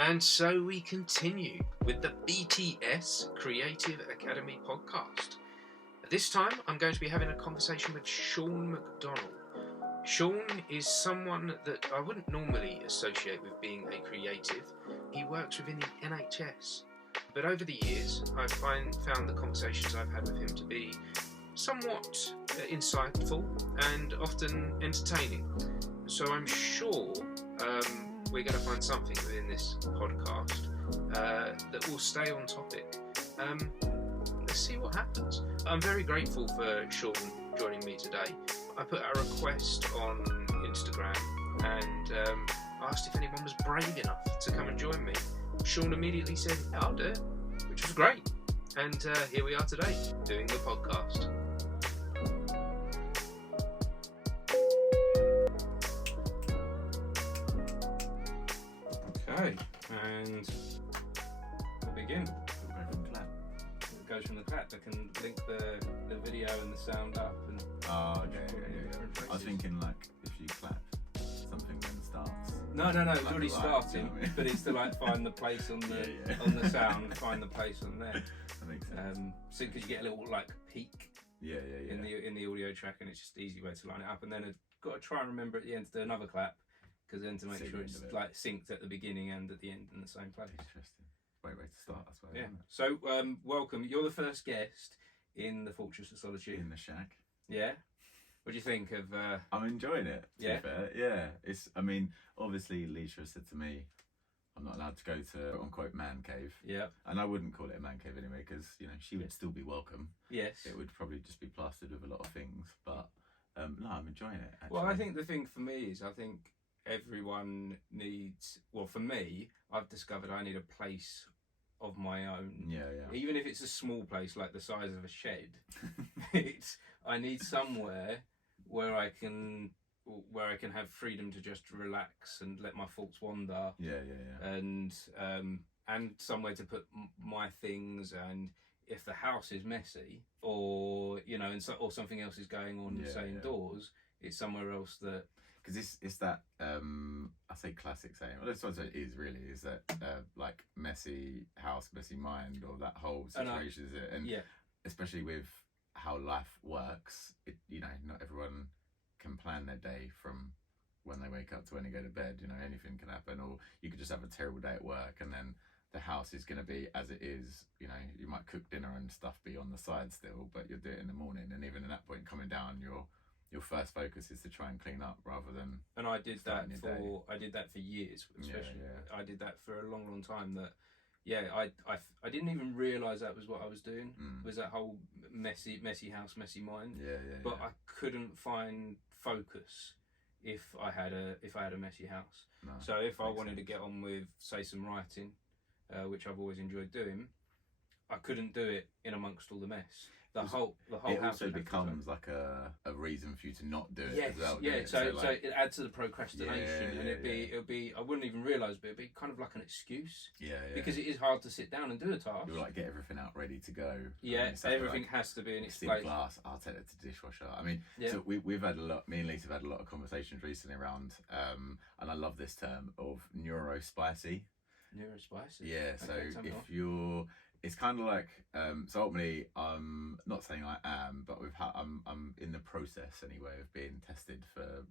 And so we continue with the BTS Creative Academy podcast. This time I'm going to be having a conversation with Sean McDonald. Sean is someone that I wouldn't normally associate with being a creative. He works within the NHS. But over the years, I've found the conversations I've had with him to be somewhat insightful and often entertaining. So I'm sure we're going to find something within this podcast that will stay on topic. Let's see what happens. I'm very grateful for Sean joining me today. I put out a request on Instagram and asked if anyone was brave enough to come and join me. Sean immediately said, yeah, I'll do it, which was great. And here we are today, doing the podcast. Okay, and we'll begin. It goes from the clap. It can link the video and the sound up. And oh, okay. I was thinking like if you clap, something then starts. No, it's already starting, but it's to like find the place on the on the sound, find the place on there. That makes sense. So because you get a little like peak. In the audio track, and it's just an easy way to line it up. And then I've got to try and remember at the end to do another clap, because then to make sure it's like synced at the beginning and at the end in the same place. Interesting. Great way to start, I suppose. Yeah. So welcome. You're the first guest in the Fortress of Solitude. In the shack. Yeah. What do you think of? I'm enjoying it. To be fair. Yeah. It's. I mean, obviously, Leisha said to me, I'm not allowed to go to quote-unquote man cave. Yeah. And I wouldn't call it a man cave anyway, because she would still be welcome. Yes. It would probably just be plastered with a lot of things, but no, I'm enjoying it. Actually. Well, I think the thing for me is I think everyone needs. Well, for me, I've discovered I need a place of my own. Yeah. Even if it's a small place like the size of a shed, I need somewhere where I can have freedom to just relax and let my thoughts wander. Yeah. And somewhere to put my things, and if the house is messy or or something else is going on, indoors, it's somewhere else that. Because it's that I say classic saying. Well, that's what it is really. Is that like messy house, messy mind, or that whole situation is it? And especially with how life works, not everyone can plan their day from when they wake up to when they go to bed. Anything can happen, or you could just have a terrible day at work, and then the house is going to be as it is. You might cook dinner and stuff be on the side still, but you'll do it in the morning, and even at that point, coming down, your first focus is to try and clean up rather than. And I did that for years, especially. Yeah. I did that for a long time. I didn't even realise that was what I was doing. Was that whole messy house, messy mind. But I couldn't find focus if I had a messy house. No, so if I wanted to get on with, say, some writing, which I've always enjoyed doing, I couldn't do it in amongst all the mess. The whole it house also becomes like a reason for you to not do it as well. Yeah, so it adds to the procrastination, and it'll be I wouldn't even realise, but it'd be kind of like an excuse. Yeah. Because it is hard to sit down and do a task. You like get everything out ready to go. Yeah, everything has to be in its place. Glass, I'll take it to the dishwasher. I mean, so we've had a lot. Me and Lisa have had a lot of conversations recently around, and I love this term of neurospicy. Neurospicy. Yeah. So if you're. It's kind of like so. Ultimately, I'm not saying I am, but I'm in the process anyway of being tested for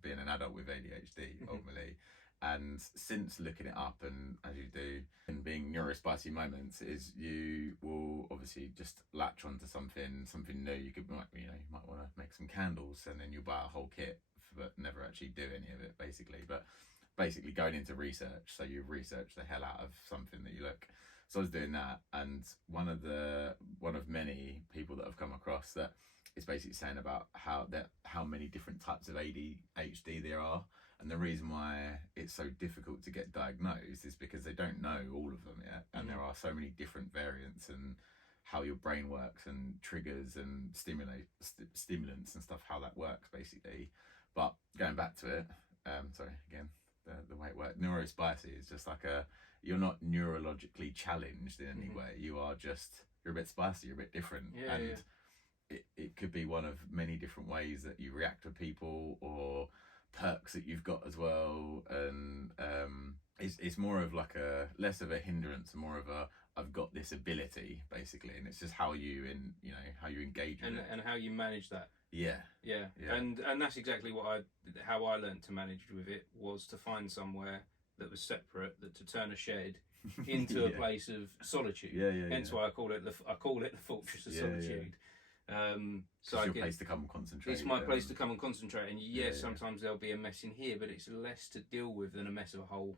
being an adult with ADHD. Ultimately, and since looking it up, and as you do, and being neurospicy moments, is you will obviously just latch onto something new. You might want to make some candles, and then you buy a whole kit, but never actually do any of it. Basically going into research. So you research the hell out of something that you look. So I was doing that, and one of many people that I've come across that is basically saying about how many different types of ADHD there are, and the reason why it's so difficult to get diagnosed is because they don't know all of them yet, and there are so many different variants and how your brain works and triggers and stimulants and stuff, how that works basically. But going back to it, the way it works, neurospicy is just like you're not neurologically challenged in any way. You're a bit spicy, you're a bit different. It could be one of many different ways that you react to people, or perks that you've got as well, and it's more of like a less of a hindrance and more of a I've got this ability basically, and it's just how you how you engage with it and how you manage that. yeah. And that's exactly how I learned to manage with it, was to find somewhere that was separate, that to turn a shed into a place of solitude. Hence why I call it the fortress of solitude. So it's your place to come and concentrate. It's my place to come and concentrate, and sometimes there'll be a mess in here, but it's less to deal with than a mess of a whole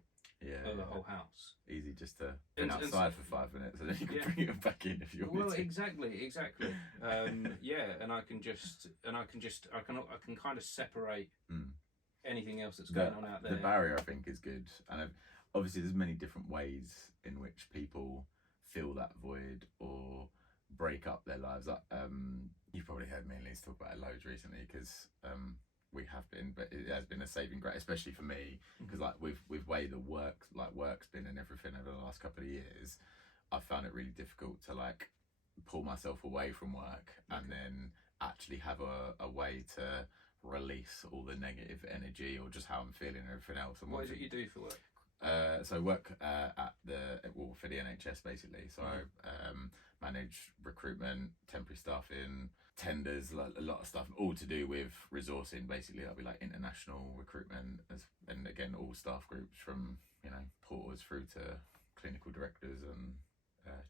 whole house. Easy just to been outside for 5 minutes, and then you can bring it back in if you want. Well, to. exactly. And I can kind of separate anything else that's going on out there. The barrier, I think, is good, and obviously there's many different ways in which people fill that void or break up their lives. You've probably heard me and Liz talk about it loads recently, because we have been, but it has been a saving grace, especially for me, because like with way the work's been and everything over the last couple of years, I've found it really difficult to like pull myself away from work and then actually have a way to release all the negative energy or just how I'm feeling and everything else. And what is it you do for work? So I work for the NHS basically. So I manage recruitment, temporary staffing, tenders, a lot of stuff, all to do with resourcing. Basically, that'll be like international recruitment, and again, all staff groups from porters through to clinical directors and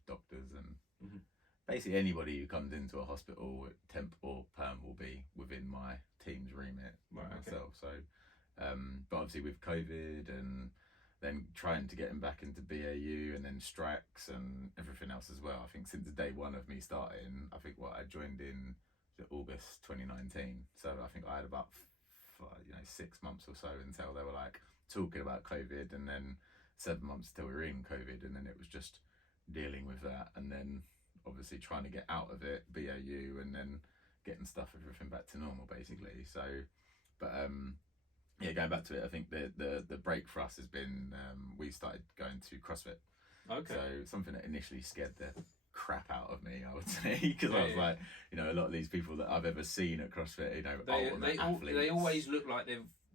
doctors, and basically anybody who comes into a hospital, temp or perm, will be within my team's remit myself. So, but obviously with COVID and then trying to get him back into BAU and then strikes and everything else as well. I think since day one of me starting, I think I joined in August 2019. So I think I had about 6 months or so until they were like talking about COVID, and then 7 months till we were in COVID, and then it was just dealing with that, and then obviously trying to get out of it, BAU, and then getting everything back to normal basically. So, but going back to it, I think the break for us has been we started going to CrossFit. Okay. So something that initially scared the crap out of me, I would say, because I was like, a lot of these people that I've ever seen at CrossFit, they always look like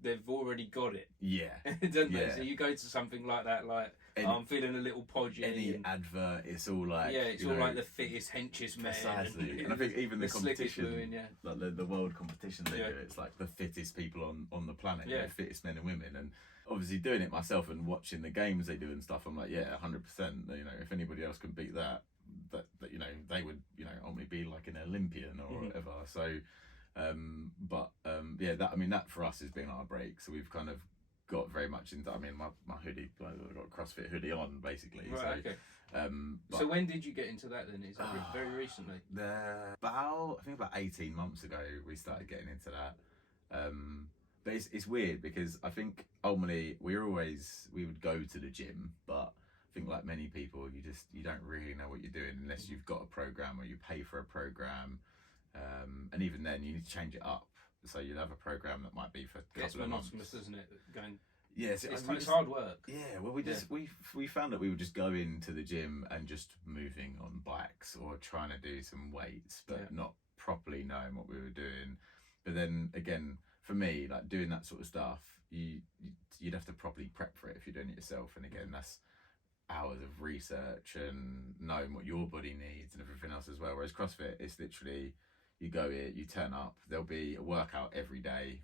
they've already got it. Yeah. Don't they? So you go to something like that, like I'm feeling a little podgy. Any advert, it's all like it's all like the fittest, henchest man. Precisely. And I think even the competition, women, like the world competition they do, it's like the fittest people on the planet, the fittest men and women. And obviously doing it myself and watching the games they do and stuff, I'm like, 100%. If anybody else can beat that they would only be like an Olympian or whatever. So that for us has been our break. So we've kind of got very much into my hoodie, I've got a CrossFit hoodie on basically. Right, okay. So when did you get into that then? Is that very recently? About 18 months ago we started getting into that. But it's weird because I think ultimately we would go to the gym, but I think like many people, you don't really know what you're doing unless you've got a program or you pay for a program, and even then you need to change it up. So you'll have a program that might be for a couple of months. It's monotonous, isn't it? Yes, it's hard work. Yeah, well, we found that we would just go into the gym and just moving on bikes or trying to do some weights, but not properly knowing what we were doing. But then again, for me, like doing that sort of stuff, you'd have to properly prep for it if you're doing it yourself. And again, that's hours of research and knowing what your body needs and everything else as well. Whereas CrossFit, it's literally you go here, you turn up, there'll be a workout every day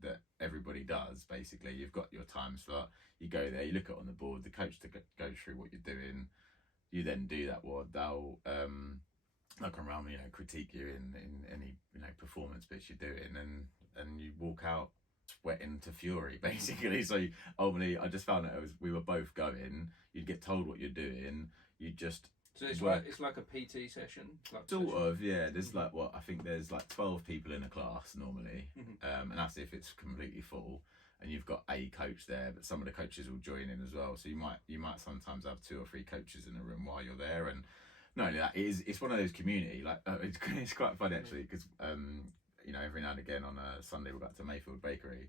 that everybody does. Basically, you've got your time slot, you go there, you look at it on the board, the coach goes through what you're doing, you then do that. They'll come around, critique you in any performance bits you're doing, and you walk out sweating to fury basically. So ultimately I just found that we were both going, you'd get told what you're doing, you just it's like a PT session, there's I think there's like 12 people in a class normally, and that's if it's completely full, and you've got a coach there, but some of the coaches will join in as well, so you might sometimes have 2 or 3 coaches in a room while you're there. And not only that, it's one of those community, it's quite funny actually, because every now and again on a Sunday we'll go to Mayfield Bakery,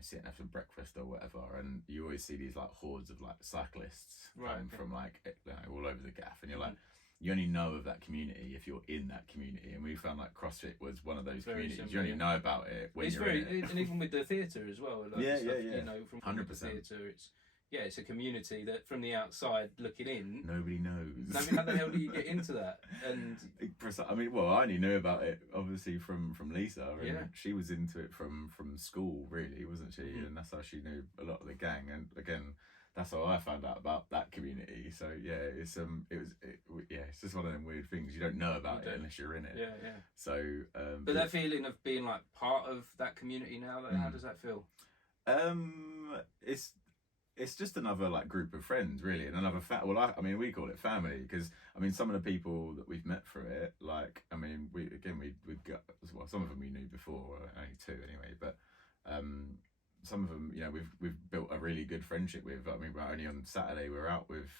sit and have some breakfast or whatever, and you always see these like hordes of like cyclists from like all over the gaff, and you're like, you only know of that community if you're in that community, and we found like CrossFit was one of those Very communities. similar, You only know about it when it's you're very, in it. and even with the theatre as well. Like Yeah, the stuff, yeah. You know, from 100%. the theatre, it's a community that from the outside looking in, nobody knows. I mean, how the hell do you get into that? And I mean, well, I only knew about it obviously from Lisa, and Yeah. she was into it from school, really, wasn't she? Mhm. And that's how she knew a lot of the gang. And again, that's how I found out about that community. So yeah, it's just one of them weird things you don't know about it unless you're in it. yeah. So, But that feeling of being like part of that community now, how does that feel? It's just another like group of friends, really, and another I mean, we call it family because I mean, some of the people that we've met through it, like, I mean, we got, well, some of them we knew before, only two anyway, but some of them, you know, we've built a really good friendship with. I mean, only on Saturday we were out with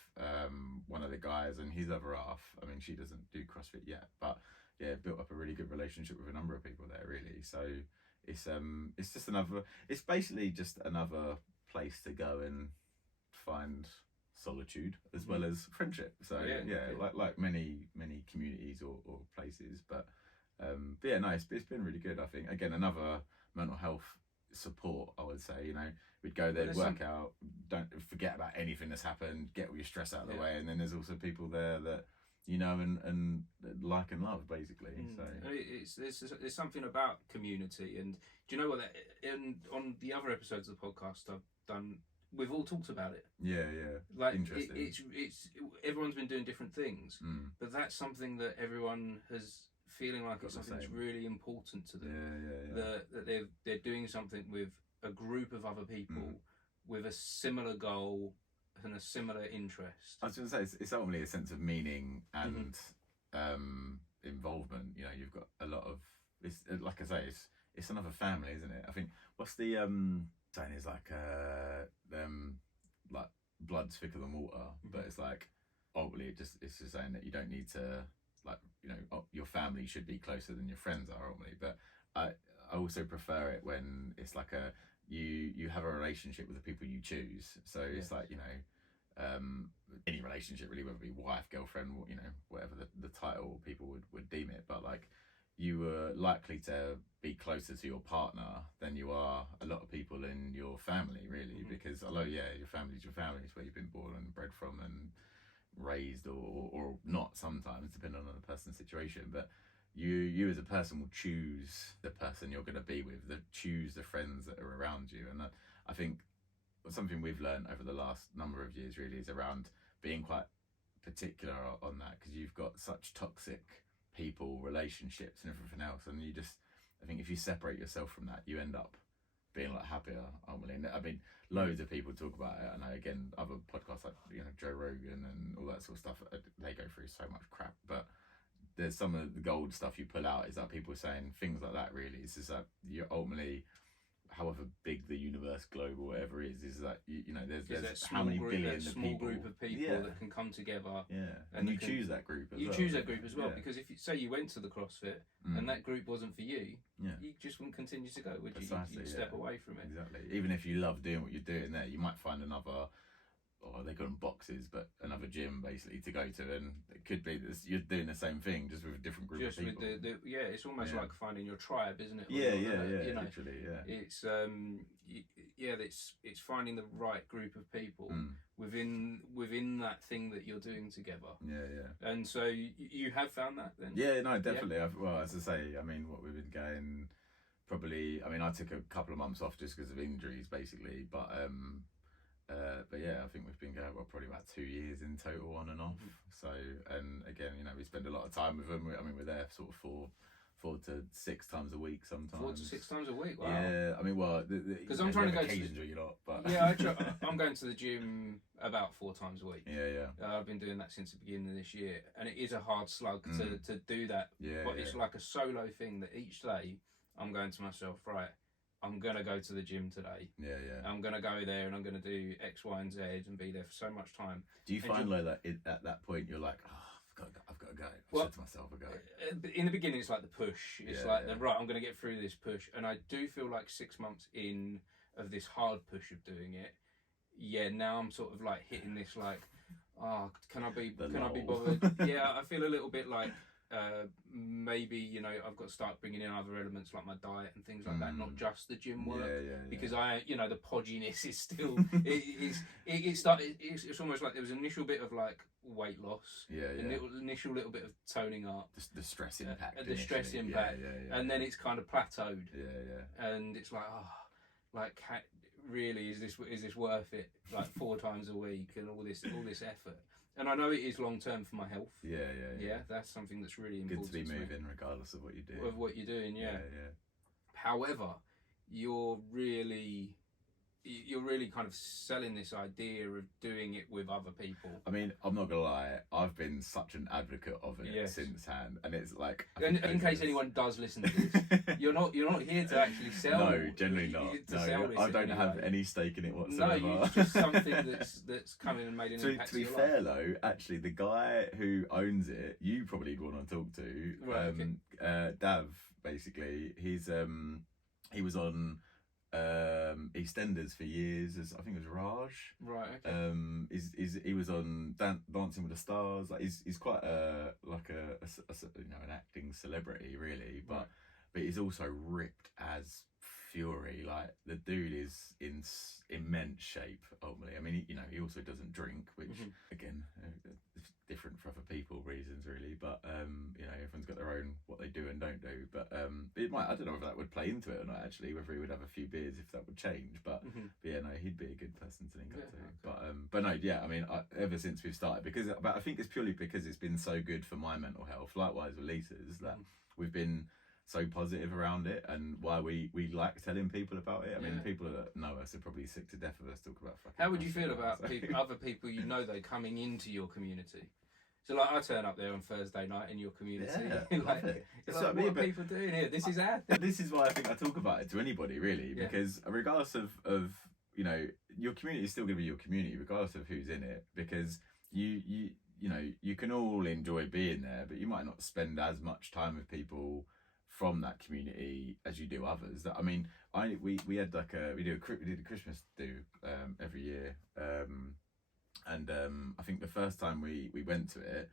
one of the guys and his other half. I mean, she doesn't do CrossFit yet, but yeah, built up a really good relationship with a number of people there, really. So it's just another. It's basically just another place to go and find solitude as well as friendship. So like many communities or places, but yeah, no, it's been really good. I think again, another mental health support, I would say. You know, we'd go there, work out, don't forget about anything that's happened, get all your stress out of the way, and then there's also people there that you know and like and love, basically. So there's something about community, and do you know what? On the other episodes of the podcast I've done, we've all talked about it. Yeah. Like interesting. It's everyone's been doing different things, but that's something that everyone has feeling like it's something that's really important to them. Yeah. That they're doing something with a group of other people with a similar goal and a similar interest. I was going to say it's ultimately a sense of meaning and involvement. You know, you've got a lot of it's like I say, it's another family, isn't it? I think what's the saying is like like blood's thicker than water, but it's like ultimately it's just saying that you don't need to, like, you know, your family should be closer than your friends are ultimately. But I also prefer it when it's like you have a relationship with the people you choose. So it's like, you know, any relationship really, whether it be wife, girlfriend, you know, whatever the title people would deem it, but like you are likely to be closer to your partner than you are a lot of people in your family, really, because although your family's your family, it's where you've been born and bred from and raised or not sometimes, depending on the person's situation, but you as a person will choose the person you're going to be with, choose the friends that are around you. And I think something we've learned over the last number of years really is around being quite particular on that, because you've got such toxic people, relationships and everything else, and I think if you separate yourself from that, you end up being like happier ultimately. I mean, loads of people talk about it, and again, other podcasts like, you know, Joe Rogan and all that sort of stuff, they go through so much crap, but there's some of the gold stuff you pull out is that people are saying things like that, really. It's just that you're ultimately, however big the universe, globe, or whatever is that you know there's how many billions of people, group of people that can come together, and you choose that group as well. You choose that group as well, because if you say you went to the CrossFit and that group wasn't for you, you just wouldn't continue to go, would you? You'd step away from it. Exactly. Even if you love doing what you're doing there, you might find another, or they call them boxes, but another gym basically to go to, and it could be that you're doing the same thing just with a different group of people. With it's almost like finding your tribe, isn't it? You know, literally, it's finding the right group of people within that thing that you're doing together. And so you have found that then? Yeah, no, definitely. Well, as I say, I mean, what we've been going, probably, I mean, I took a couple of months off just because of injuries, basically, but yeah, I think we've been going probably about 2 years in total, on and off. So, and again, you know, we spend a lot of time with them. I mean, we're there sort of 4 to 6 times a week sometimes. 4 to 6 times a week. Wow. Yeah, I mean, well, because I'm trying to go occasions where you're not, but I'm going to the gym about 4 times a week. I've been doing that since the beginning of this year, and it is a hard slug to do that. But it's like a solo thing that each day I'm going to myself, right, I'm going to go to the gym today. I'm going to go there and I'm going to do X, Y, and Z and be there for so much time. Do you find like that at that point you're like, oh, I've got to go. I said to myself, I've got to go. In the beginning, it's like the push. It's right, I'm going to get through this push. And I do feel like 6 months in of this hard push of doing it, now I'm sort of like hitting this like, oh, can I be lol. bothered? Yeah, I feel a little bit like maybe, you know, I've got to start bringing in other elements like my diet and things like that, not just the gym work. Because I, you know, the podginess is still it's almost like there was an initial bit of like weight loss, initial little bit of toning up, the stress impact, and then it's kind of plateaued, and it's like, oh, like really, is this worth it? Like 4 times a week and all this effort. And I know it is long term for my health. Yeah, that's something that's really important. Good to be moving, regardless of what you do. Of what you're doing, yeah. However, you're really kind of selling this idea of doing it with other people. I mean, I'm not gonna lie, I've been such an advocate of it since hand, and it's like. And in case anyone does listen to this, you're not here to actually sell. No, generally not. No, I don't have any stake in it whatsoever. No, it's just something that's come in and made an impact. To be fair though, actually, the guy who owns it, you probably want to talk to, right, Dav. Basically, he was on. EastEnders for years, as I think it was Raj. Right. Okay. He was on Dancing with the Stars. Like he's quite a you know, an acting celebrity really, but he's also ripped as fury. Like the dude is in immense shape. Ultimately, I mean, you know, he also doesn't drink, which again, it's different for other people reasons really. But you know, everyone's got their own what they do and don't do. But it might. I don't know if that would play into it or not. Actually, whether he would have a few beers if that would change. But yeah, no, he'd be a good person to link up to. Okay. But no, yeah, I mean, ever since we've started, but I think it's purely because it's been so good for my mental health. Likewise with Lisa's, that we've been so positive around it, and why we like telling people about it. I mean, people that know us are probably sick to death of us talking about fucking. How would you feel about other people you know though coming into your community? So like I turn up there on Thursday night in your community. Yeah, like, it's like, what are people doing here? This is our thing. This is why I think I talk about it to anybody really, because regardless of you know, your community is still going to be your community regardless of who's in it, because you know, you can all enjoy being there, but you might not spend as much time with people from that community as you do others. I mean, we had like we did a Christmas do every year, and I think the first time we went to it,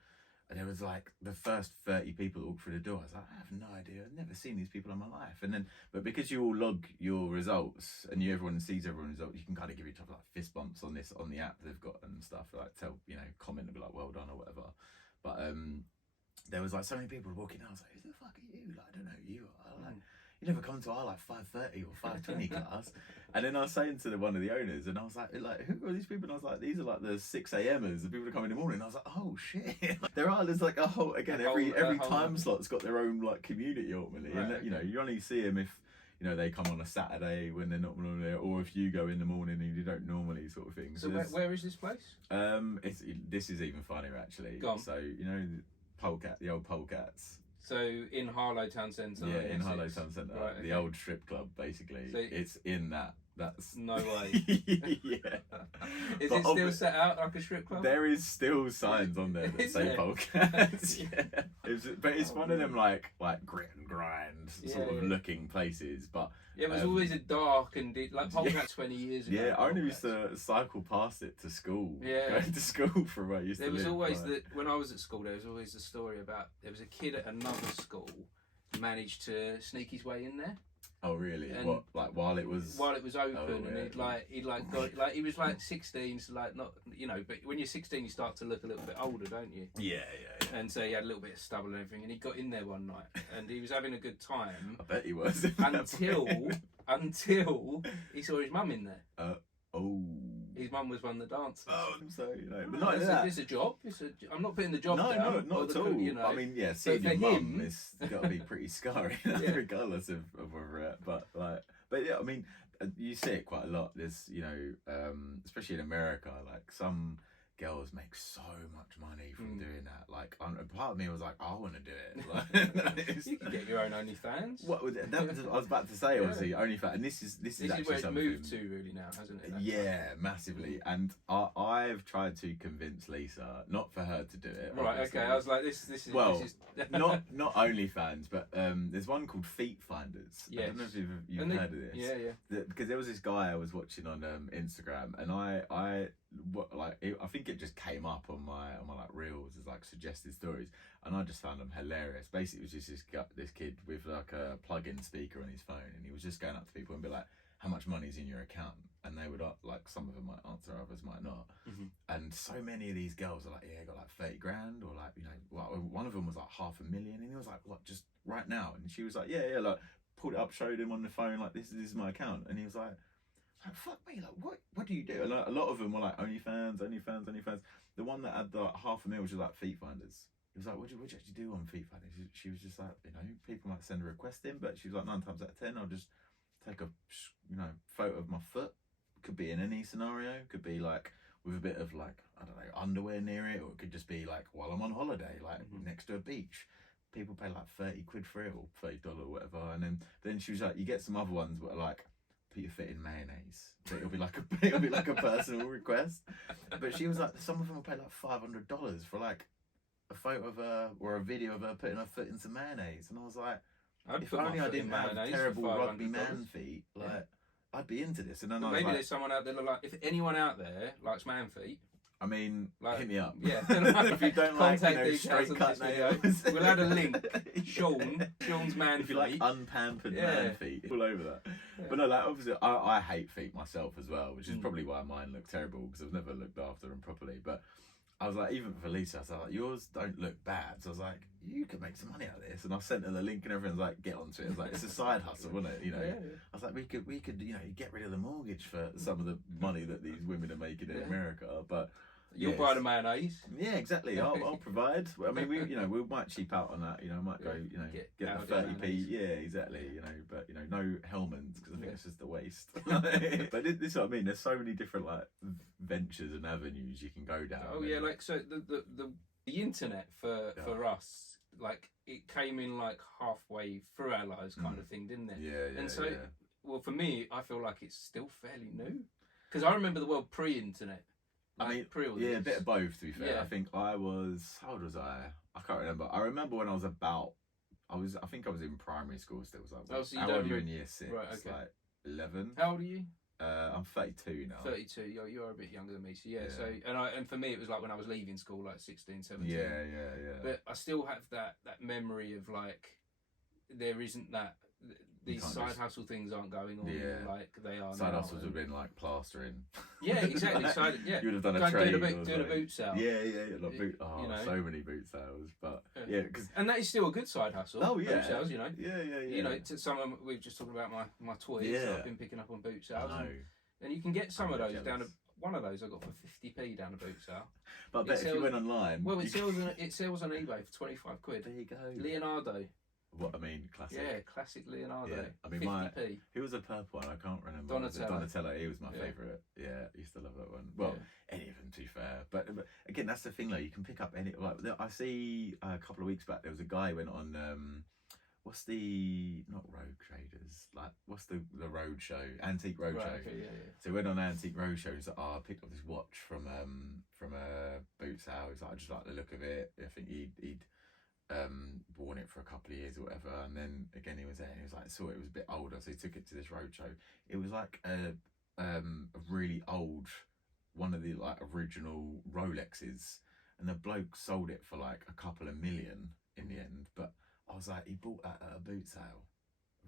there was like the first 30 people that walked through the door. I was like, I have no idea. I've never seen these people in my life. And then, but because you all log your results and everyone sees everyone's results, you can kind of give each other like fist bumps on the app they've got and stuff. Like tell, you know, comment and be like, well done or whatever. But there was like so many people walking out. I was like, who the fuck are you? Like, I don't know who you are. Like, you never come to our like 5:30 or 5:20 class. And then I was saying to one of the owners, and I was like, who are these people? And I was like, these are like the 6 a.m.ers, the people that come in the morning. And I was like, oh shit. There's like a whole, again, every time slot's got their own like community ultimately. Right, and you know, you only see them if, you know, they come on a Saturday when they're not normally there, or if you go in the morning and you don't normally, sort of thing. So where is this place? This is even funnier actually. Go on. So, you know, the old Polecats. So in Harlow Town Centre. Yeah, in Harlow Town Centre, right, the old strip club basically. So it's in that. That's no way. Yeah. Is it still set out like a strip club? There is still signs on there that say Polecats. Yeah. But it's one of them like grit and grind sort of looking places. But yeah, it was always a dark and like Polecats 20 years ago. Yeah, I only used to cycle past it to school. Yeah, going to school from where I used to live. There was always when I was at school, there was always the story about there was a kid at another school managed to sneak his way in there. Oh really? And what, like while it was open, and he'd got like he was like 16, so like not, you know, but when you're 16 you start to look a little bit older, don't you? Yeah. And so he had a little bit of stubble and everything, and he got in there one night and he was having a good time. I bet he was. until he saw his mum in there. His mum was one of the dancers. Oh, so you know, but not that. It's a job. I'm not putting the job down. No, not at all. You know, I mean, yeah, seeing your mum is got to be pretty scarring, regardless of where we're at. But yeah, I mean, you see it quite a lot. There's, you know, especially in America, like some girls make so much money from doing that. Like, part of me was like, I want to do it. Like, you can get your own OnlyFans. I was about to say, obviously, OnlyFans, and this is actually where it's something moved to really now, hasn't it? Yeah, massively. And I've tried to convince Lisa, not for her to do it. Right. Obviously. Okay. I was like, this is well, this is... not OnlyFans, but there's one called Feet Finders. Yes. I don't know if you've heard of this. Yeah. Because there was this guy I was watching on Instagram, and I I think it just came up on my like reels as like suggested stories, and I just found them hilarious. Basically, it was just this kid with like a plug-in speaker on his phone, and he was just going up to people and be like, "How much money's in your account?" And they would like, some of them might answer, others might not. And so many of these girls are like, "Yeah, I got like 30 grand," or like, one of them was like 500,000, and he was like, "What, just right now?" And she was like, "Yeah," like pulled it up, showed him on the phone, like, this is my account, and he was like, "Fuck me, like what do you do?" And like, a lot of them were like OnlyFans. The one that had like 500,000 was just like feet finders. He was like, what do you actually do on feet finders? She was just like, people might send a request in, but she was like, 9 times out of 10 I'll just take a photo of my foot. Could be in any scenario, could be like with a bit of like, I don't know, underwear near it, or it could just be like while I'm on holiday, like next to a beach. People pay like 30 quid for it, or $30 or whatever. And then she was like, you get some other ones that are like, put your foot in mayonnaise. So it'll be like a personal request. But she was like, some of them will pay like $500 for like a photo of her or a video of her putting her foot in some mayonnaise. And I was like, if only I didn't have terrible rugby man feet, like I'd be into this. And then maybe there's someone out there like, if anyone out there likes man feet, I mean, like, hit me up. Yeah. If you don't like, straight cut nails. We'll add a link. Sean's man feet. If you like unpampered man feet, all over that. Yeah. But no, like, obviously, I hate feet myself as well, which is probably why mine look terrible, because I've never looked after them properly. But I was like, even for Lisa, I was like, yours don't look bad. So I was like, you could make some money out of this. And I sent her the link, and everyone's like, get onto it. I was like, it's a side hustle, wasn't it? I was like, we could get rid of the mortgage for some of the money that these women are making in America. But you'll buy the mayonnaise. Yeah, exactly. I'll provide. I mean, we might cheap out on that. I might go, get the 30p. Yeah, exactly. But no Hellmann's, because I think it's just a waste. But this is what I mean. There's so many different like ventures and avenues you can go down. Oh yeah, like so the internet for us, like it came in like halfway through our lives, kind of thing, didn't it? Yeah. And so, well, for me, I feel like it's still fairly new, because I remember the world pre-internet. I mean, a bit of both, to be fair. Yeah. I think I was, how old was I? I can't remember. I remember when I think I was in primary school still. So how old are you in year 6? Right, okay. Like 11. How old are you? I'm 32 now. 32. You are a bit younger than me. So yeah. So and for me it was like when I was leaving school, like 16, 17. Yeah. But I still have that memory of like, there isn't that. These side hustle things aren't going on like they are side now. Hustles would have been like plastering. Yeah, exactly. You would have done a trade. Doing a boot sale. Yeah. Like so many boot sales. But cause... and that is still a good side hustle. Oh yeah. Boot sales, Yeah. To some, we've just talked about my toys that I've been picking up on boot sales. I know. And you can get some of those down to, one of those I got for 50p down a boot sale. But I bet if you went online, it sells on eBay for 25 quid. There you go. Leonardo. What I mean, classic. Yeah, classic Leonardo. Yeah. I mean, 50p. Who was a purple one? I can't remember. Donatello. He was my favourite. Yeah, I used to love that one. Well, any of them, to be fair. But again, that's the thing. Like, you can pick up any. Like, I see a couple of weeks back there was a guy who went on. Not Road Traders. Like, what's the road show? Antique Road Show. Okay, yeah. So he went on Antique Road Show. He's like, I picked up this watch from a boot sale. He's like, I just like the look of it. I think he'd worn it for a couple of years or whatever, and then again he was there and he was like, saw it was a bit older, so he took it to this roadshow. It was like a really old, one of the like original Rolexes, and the bloke sold it for like a couple of million in the end. But I was like, he bought that at a boot sale,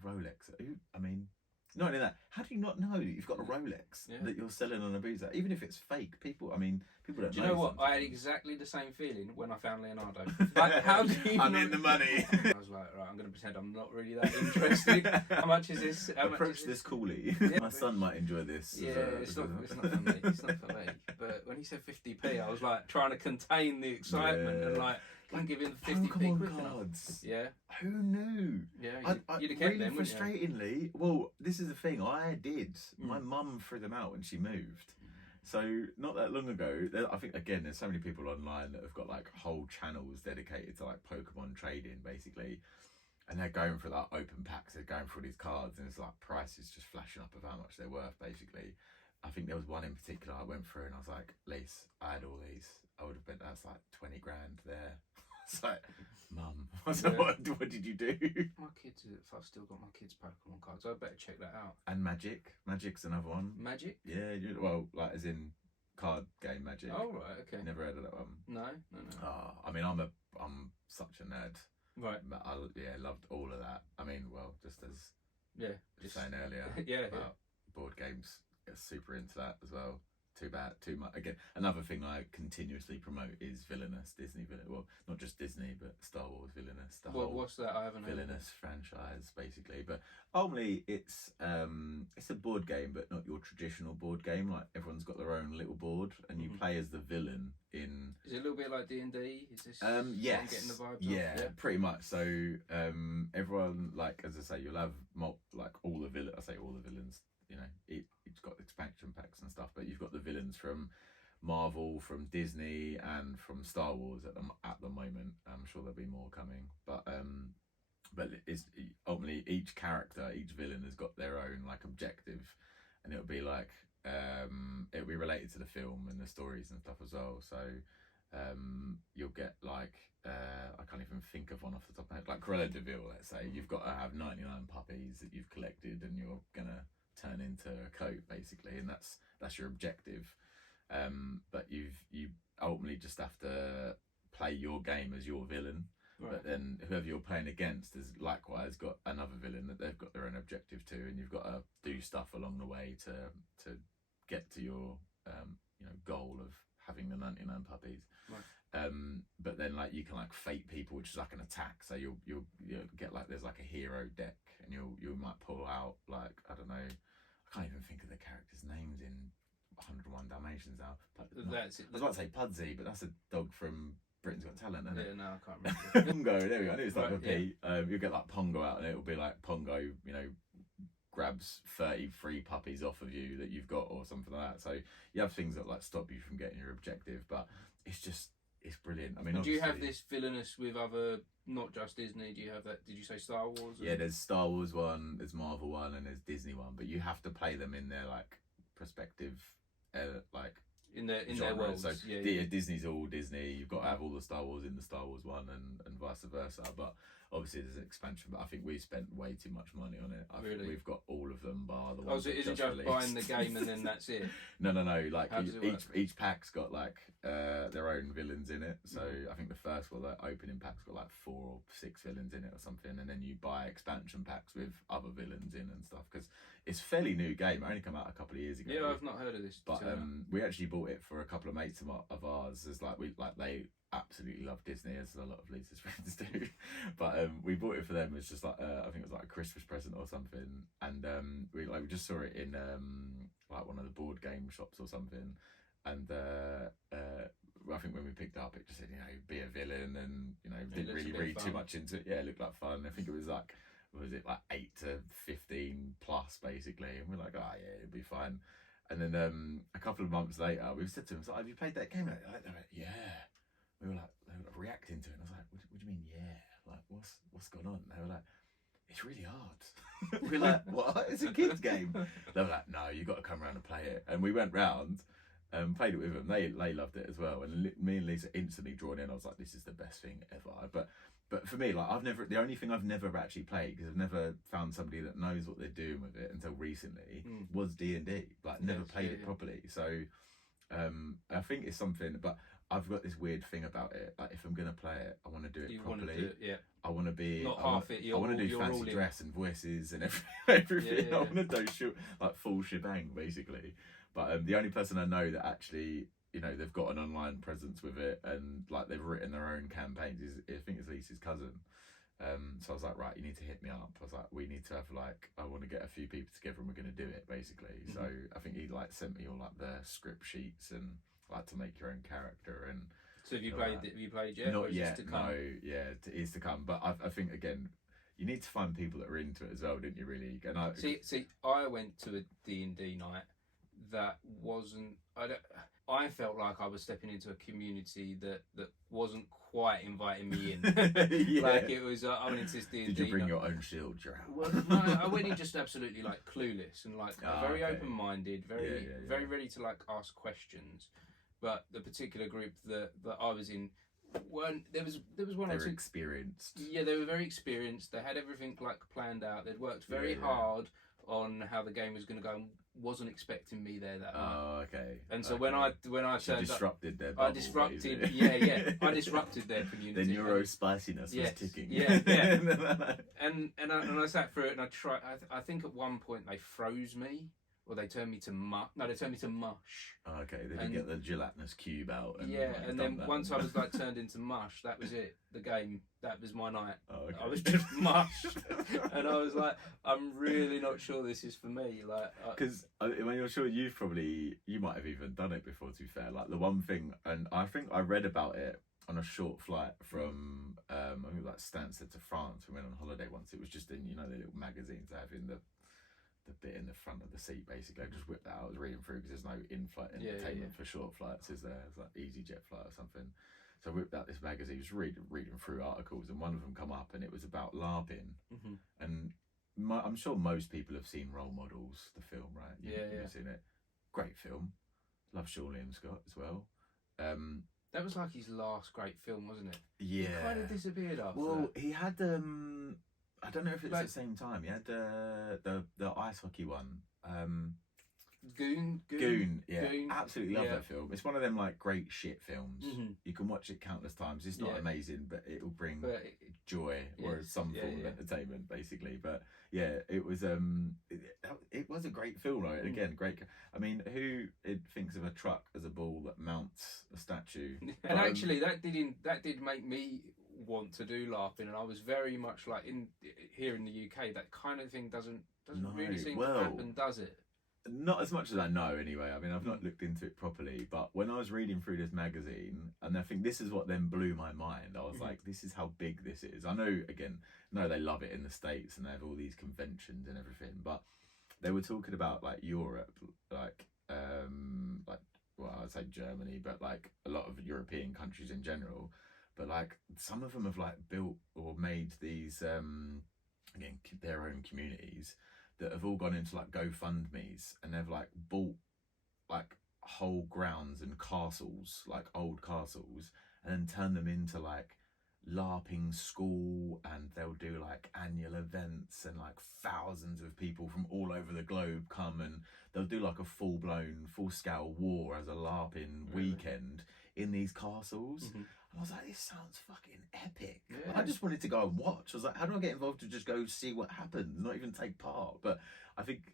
Rolex. I mean, not only that, how do you not know that you've got a Rolex that you're selling on a boot sale, even if it's fake? People don't know. Do you know what? I had exactly the same feeling when I found Leonardo. Like, how do you? I'm in the money. I was like, right, I'm going to pretend I'm not really that interested. How much is this? Approach this coolly. My son might enjoy this. Yeah, it's not for me. It's not for me. But when he said 50p, I was like trying to contain the excitement and like, can't give him the 50p quick cards. Yeah. Who knew? Yeah, you'd have kept really them, frustratingly. Well, this is the thing. I did. My mum threw them out when she moved. So not that long ago, I think again, there's so many people online that have got like whole channels dedicated to like Pokemon trading, basically, and they're going for like open packs. They're going for these cards, and it's like prices just flashing up of how much they're worth, basically. I think there was one in particular I went through, and I was like, Lise, I had all these. I would have bet that's like 20 grand there. It's like, Mum, what did you do? My kids, I've still got my kids' Pokemon cards, I better check that out. And Magic's another one. Magic? Yeah, well, like as in card game Magic. Oh right, okay. Never heard of that one. No. I mean, I'm such a nerd. Right. But I loved all of that. I mean, well, just as just saying earlier about board games, get super into that as well. Too much. Again, another thing I continuously promote is Villainous, Disney Villainous. Well, not just Disney, but Star Wars Villainous. What's that? I haven't heard Villainous franchise, basically. But ultimately, it's a board game, but not your traditional board game. Like everyone's got their own little board, and you play as the villain in. Is it a little bit like D&D? Is this? Yes. I'm getting the vibes. Yeah, pretty much. So everyone, like as I say, you'll have like all the villains. I say all the villains. You know, it's got expansion packs and stuff, but you've got the villains from Marvel, from Disney, and from Star Wars at the moment. I'm sure there'll be more coming, but it's ultimately each character, each villain has got their own like objective, and it'll be like it'll be related to the film and the stories and stuff as well. So you'll get like I can't even think of one off the top of my head, like Cruella de Vil. Let's say you've got to have 99 puppies that you've collected, and you're gonna turn into a coat basically, and that's your objective. But you ultimately just have to play your game as your villain, but then whoever you're playing against has likewise got another villain that they've got their own objective too, and you've got to do stuff along the way to get to your goal of having the 99 puppies. But then like you can like fate people, which is like an attack, so you'll get like there's like a hero deck, and you might pull out like, I don't know, I can't even think of the characters' names in 101 Dalmatians now. That's it. I was about to say Pudsey, but that's a dog from Britain's Got Talent, isn't it? Yeah, no, I can't remember. Pongo, there we go. I knew it was like a P. You'll get like Pongo out, and it'll be like Pongo, grabs 33 puppies off of you that you've got or something like that. So you have things that like stop you from getting your objective, but it's brilliant. I mean, do you have this villainous with other, not just Disney? Do you have that? Did you say Star Wars? Yeah, there's Star Wars one, there's Marvel one, and there's Disney one. But you have to play them in their like perspective, like in their world. So Disney's all Disney. You've got to have all the Star Wars in the Star Wars one, and vice versa. But obviously there's an expansion. But I think we spent way too much money on it. Really? We've got all of them bar the ones. So is it just buying the game and then that's it? No. Like each pack's got like their own villains in it. So I think the first one, the opening pack's got like 4 or 6 villains in it or something, and then you buy expansion packs with other villains in and stuff, because it's a fairly new game. It only came out a couple of years ago. Yeah, I've not heard of this. But we actually bought it for a couple of mates of ours. As they absolutely love Disney, as a lot of Lisa's friends do. But we bought it for them as just like I think it was like a Christmas present or something, and we just saw it in like one of the board game shops or something, and I think when we picked it up, it just said be a villain, and didn't really read too much into it. Yeah, it looked like fun. I think it was like, was it like 8 to 15 plus basically, and we're like, oh yeah, it'd be fine. And then a couple of months later, we said to them, have you played that game? They're like, yeah. We were like, they were reacting to it, and I was like, what do you mean, yeah? Like, what's going on? They were like, it's really hard. We were like, what? It's a kid's game. They were like, no, you got to come around and play it. And we went round and played it with them. They loved it as well. And me and Lisa instantly drawn in. I was like, this is the best thing ever. But for me, like, the only thing I've never actually played, because I've never found somebody that knows what they're doing with it until recently, was D&D. Like, never played it properly. So I think it's something, but I've got this weird thing about it. Like, if I'm gonna play it, I want to do it properly. I want to be not half it. I want to do fancy dress and voices and everything. I want to do like full shebang basically. But the only person I know that actually, they've got an online presence with it and like they've written their own campaigns is, I think it's Lisa's cousin. So I was like, right, you need to hit me up. I was like, we need to have like, I want to get a few people together and we're going to do it basically. So I think he like sent me all like the script sheets and like to make your own character. And so have you played yet? Not yet. No, yeah, it is to come. But I think again, you need to find people that are into it as well, didn't you? Really. And I went to a D&D night that wasn't. I felt like I was stepping into a community that wasn't quite inviting me in. Like it was. I went into this D&D. Did you bring your own shield? Well, no, I went in just absolutely like clueless and like very open-minded, very ready to like ask questions. But the particular group that I was in weren't. There was one or two. Experienced. Yeah, they were very experienced. They had everything like planned out. They'd worked very hard on how the game was going to go, and wasn't expecting me there that night. Oh, okay. And so when I turned disrupted their I bubble, disrupted, basically. I disrupted their community. The Neurospicy-ness was ticking. Yeah. and I sat through it, and I think at one point they froze me, or they turned me to mush. No, they turned me to mush. Oh, okay, then you get the gelatinous cube out. And and then once I was like turned into mush, that was it. The game, that was my night. Oh, okay. I was just mush, and I was like, I'm really not sure this is for me. Like, because I mean, you're sure you might have even done it before. To be fair, like the one thing, and I think I read about it on a short flight from I think like Stansted to France. We went on holiday once. It was just in the little magazines they have in the bit in the front of the seat, basically. I just whipped that out. I was reading through because there's no in-flight entertainment for short flights, is there? It's like EasyJet flight or something. So I whipped out this magazine, just reading through articles, and one of them come up, and it was about LARPing. And I'm sure most people have seen Role Models, the film, right? You've seen it. Great film. Love Sean Liam Scott as well. That was like his last great film, wasn't it? Yeah. He kind of disappeared after Well, that. He had I don't know if it's like, the same time. He had the ice hockey one. Goon, yeah, Goon. Absolutely love that film. It's one of them like great shit films. You can watch it countless times. It's not amazing, but it will bring joy or some form of entertainment, basically. But yeah, it was it was a great film. Right? Again, great. I mean, who thinks of a truck as a ball that mounts a statue? And actually, that did make me want to do LARPing, and I was very much like here in the UK, that kind of thing doesn't really seem to happen, does it? Not as much as I know, anyway. I mean, I've not looked into it properly, but when I was reading through this magazine, and I think this is what then blew my mind. I was like, this is how big this is. I know, they love it in the States, and they have all these conventions and everything, but they were talking about like Europe, well, I'd say Germany, but like a lot of European countries in general. But like some of them have like built or made these their own communities that have all gone into like GoFundMe's, and they've like bought like whole grounds and castles, like old castles, and then turned them into like LARPing school, and they'll do like annual events, and like thousands of people from all over the globe come, and they'll do like a full scale war as a LARPing weekend in these castles. I was like, this sounds fucking epic. Yeah. I just wanted to go and watch. I was like, how do I get involved to just go see what happens, not even take part? But I think,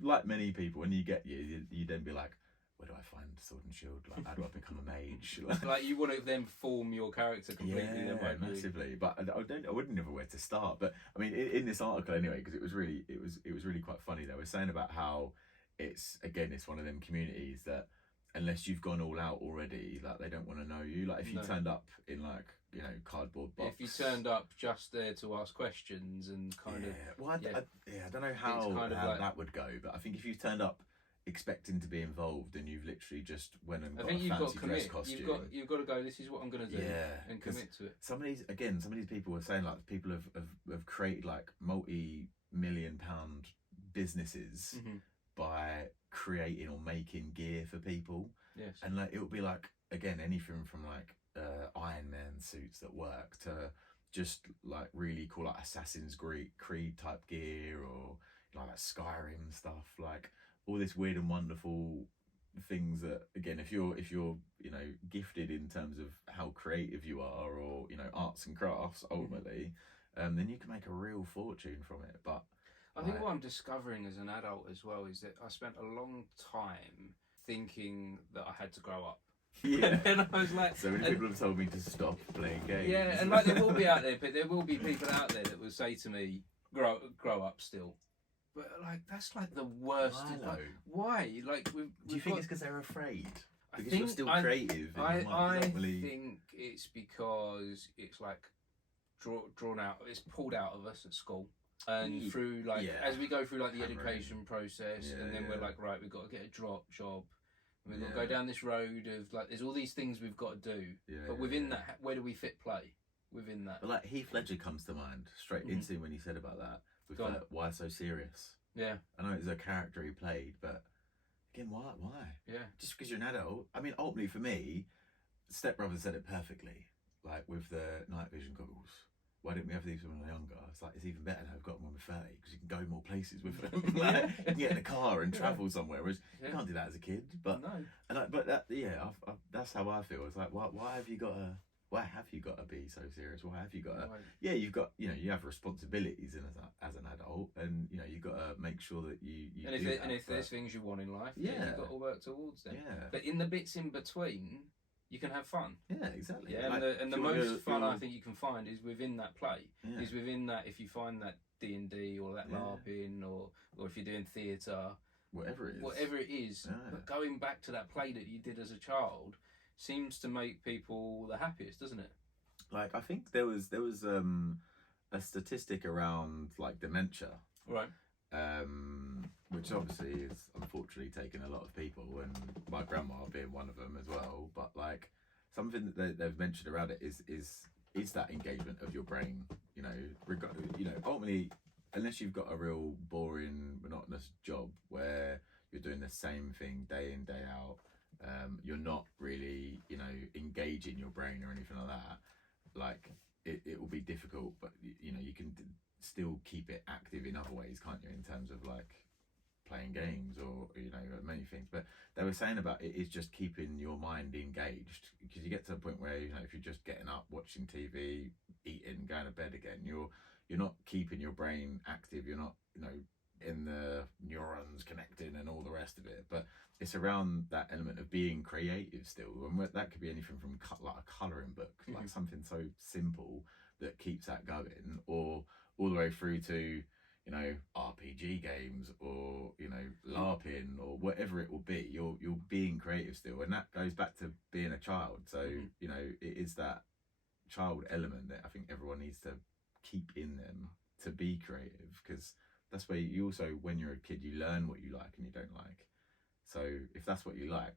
like many people, when you get you then be like, where do I find Sword and Shield? Like, how do I become a mage? Like you want to then form your character completely. Yeah, massively. But I wouldn't know where to start. But I mean, in this article anyway, because it was really quite funny. They were saying about how it's one of them communities that, unless you've gone all out already, like they don't want to know you. Like if you turned up in like cardboard box. If you turned up just there to ask questions and kind of. Well, I don't know how that would go, but I think if you turned up expecting to be involved and you've literally just went and got a fancy dress costume, you've got to go, this is what I'm going to do, and commit to it. Some of these people were saying like people have created like multi-million-pound businesses by creating or making gear for people. Yes. And like it would be like, again, anything from like Iron Man suits that work to just like really cool like Assassin's Creed type gear, or like Skyrim stuff, like all this weird and wonderful things that, again, if you're gifted in terms of how creative you are, or arts and crafts ultimately, then you can make a real fortune from it. But I think what I'm discovering as an adult as well is that I spent a long time thinking that I had to grow up. Yeah. And I was like, so many people have told me to stop playing games. Yeah, and like there will be out there, but there will be people out there that will say to me, grow up still. But like that's like the worst. Like, why? Like, do you think it's because they're afraid? Because you're still creative. I think it's because it's like drawn out. It's pulled out of us at school. And through as we go through like the education process, and then we're like, right, we've got to get a job, and we've got to go down this road of like, there's all these things we've got to do. But within that, where do we fit play? Within that, but like Heath Ledger comes to mind straight instantly when you said about that. With like, why so serious? Yeah, I know it was a character he played, but again, why? Yeah, just because you're an adult. I mean, ultimately for me, Step Brothers said it perfectly. Like with the night vision goggles. why didn't we have these when we were younger? It's like, it's even better now we've got them when we're 30 because you can go more places with them. Like, you can get in a car and travel somewhere, whereas you can't do that as a kid. But no. But that, that's how I feel. It's like, why have you got to be so serious? Why have you got to? Yeah, you've got, you have responsibilities as an adult, and you've got to make sure that you and if there's things you want in life, you've got to work towards them. Yeah. But in the bits in between, you can have fun. Yeah, exactly. Yeah, and the most fun I think you can find is within that play. Is within that, if you find that D&D or that LARPing or if you're doing theatre, whatever it is. But going back to that play that you did as a child seems to make people the happiest, doesn't it? Like, I think there was a statistic around like dementia, right? Which obviously is unfortunately taken a lot of people, and my grandma being one of them as well. But like, something that they've mentioned around it is that engagement of your brain. Ultimately, unless you've got a real boring, monotonous job where you're doing the same thing day in, day out, you're not really, engaging your brain or anything like that. Like, it will be difficult, but you can still keep it active in other ways, can't you? In terms of like playing games or many things. But they were saying about it is just keeping your mind engaged, because you get to a point where if you're just getting up, watching TV, eating, going to bed again, you're not keeping your brain active. You're not in the neurons connecting and all the rest of it. But it's around that element of being creative still, and that could be anything from like a colouring book, like something so simple that keeps that going, or all the way through to RPG games or LARPing or whatever it will be. You're being creative still, and that goes back to being a child. So it is that child element that I think everyone needs to keep in them to be creative, because that's where you also, when you're a kid, you learn what you like and you don't like. So if that's what you like,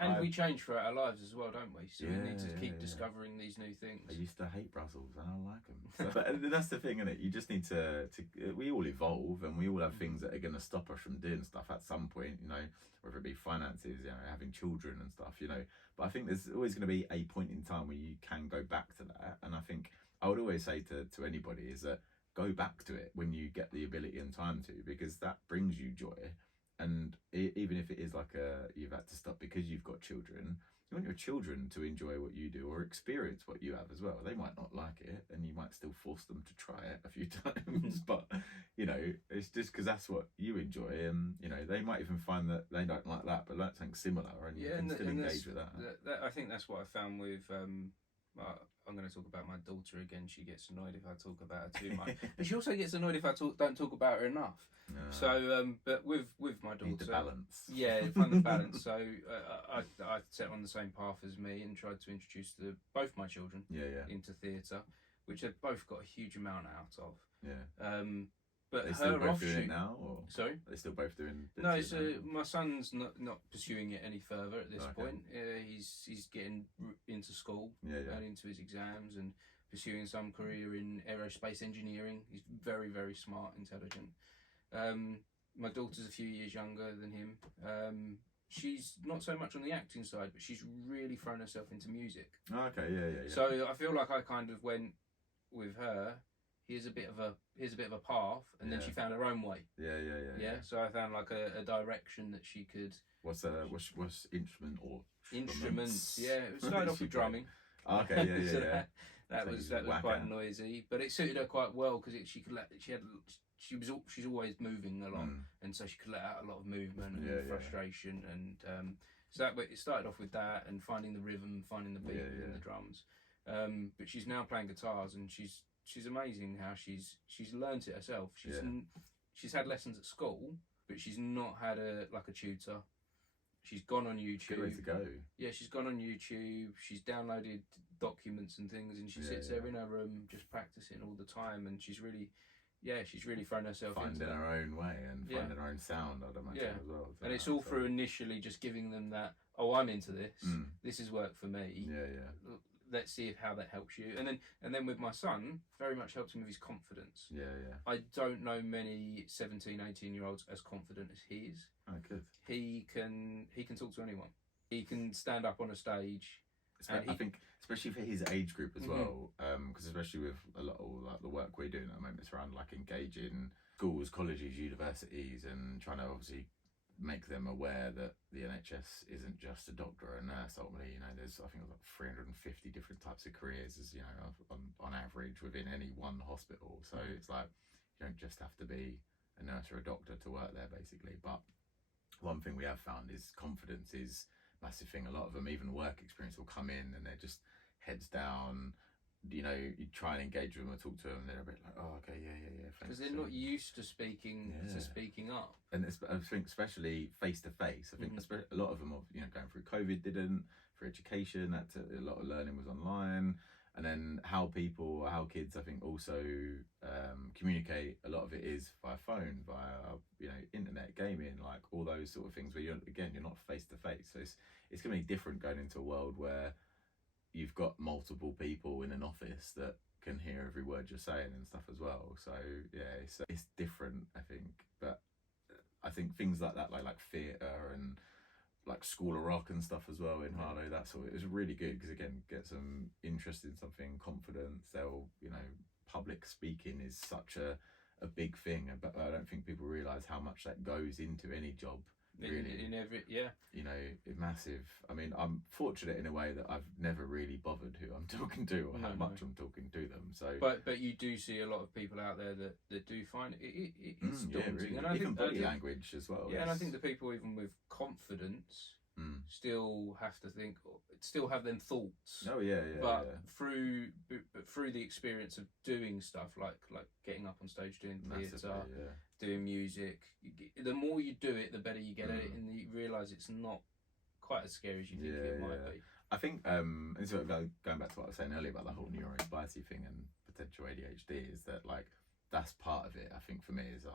and we change throughout our lives as well, don't we? So we need to keep discovering these new things. I used to hate Brussels and I don't like them. So, but that's the thing, isn't it? You just need to we all evolve, and we all have things that are going to stop us from doing stuff at some point, whether it be finances, having children and stuff, But I think there's always going to be a point in time where you can go back to that. And I think I would always say to anybody is that go back to it when you get the ability and time to, because that brings you joy. And even if it is like you've had to stop because you've got children, you want your children to enjoy what you do or experience what you have as well. They might not like it, and you might still force them to try it a few times, but it's just because that's what you enjoy, and they might even find that they don't like that, but that's something similar, and you can still engage with that. I think that's what I found with I'm going to talk about my daughter again. She gets annoyed if I talk about her too much, but she also gets annoyed if I don't talk about her enough. No. So, but with my daughter, need the balance. Yeah, find the balance. So I set on the same path as me and tried to introduce both my children into theatre, which they've both got a huge amount out of. Yeah. But are they still both offshoot, doing it now, or sorry, are they still both doing? No, so my son's not pursuing it any further at this point. He's getting into school and into his exams and pursuing some career in aerospace engineering. He's very, very smart, intelligent. My daughter's a few years younger than him. She's not so much on the acting side, but she's really thrown herself into music. Okay, yeah. So I feel like I kind of went with her. Here's a bit of a path, and then she found her own way. Yeah. So I found like a direction that she could. What's instrument or instruments? Yeah, it started off with drumming. Okay, yeah. So that was quite noisy, but it suited her quite well because she's always moving a lot, and so she could let out a lot of movement and frustration, and so it started off with that and finding the rhythm, finding the beat in the drums. But she's now playing guitars, and she's amazing how she's learnt it herself. She's had lessons at school, but she's not had a tutor. She's gone on YouTube. Good way to go. Yeah, she's gone on YouTube. She's downloaded documents and things, and she sits there in her room just practicing all the time. And she's really thrown herself into finding her own way and finding her own sound, I'd imagine as well. And it's all through initially just giving them that. Oh, I'm into this. This is work for me. Yeah. Let's see how that helps you. And then with my son, very much helps him with his confidence. Yeah. I don't know many 17, 18-year-olds as confident as he is. Oh, good. He can talk to anyone. He can stand up on a stage I think especially for his age group as well, because especially with a lot of like the work we're doing at the moment, it's around like engaging schools, colleges, universities, and trying to obviously make them aware that the NHS isn't just a doctor or a nurse. Ultimately, you know, there's I think like 350 different types of careers, as you know, on average within any one hospital. So it's like you don't just have to be a nurse or a doctor to work there, basically. But one thing we have found is confidence is a massive thing. A lot of them, even work experience, will come in and they're just heads down. You know, you try and engage with them or talk to them, and they're a bit like, oh, okay, yeah, because they're not used to speaking up. And I think especially face to face. I think a lot of them, you know, going through COVID didn't. For education, a lot of learning was online, and then how kids, I think, also communicate. A lot of it is via phone, via you know, internet, gaming, like all those sort of things. Where you're not face to face, so it's going to be different going into a world where you've got multiple people in an office that can hear every word you're saying and stuff as well. So yeah, it's different, I think. But I think things like that, like theatre and like School of Rock and stuff as well in Harlow, that sort of, it was really good because again, get some interest in something, confidence. They'll, you know, public speaking is such a big thing, but I don't think people realise how much that goes into any job. Really, in every, yeah, you know, massive. I mean, I'm fortunate in a way that I've never really bothered who I'm talking to or how much I'm talking to them. So, but you do see a lot of people out there that do find it is daunting, really. And I even think body language as well. Yeah, and I think the people even with confidence still have to think, still have them thoughts. Oh yeah. But through the experience of doing stuff like getting up on stage, doing theatre, doing music, the more you do it, the better you get at it, and you realise it's not quite as scary as you think it might be. I think, and so going back to what I was saying earlier about the whole neurospicy thing and potential ADHD, is that like that's part of it. I think for me is that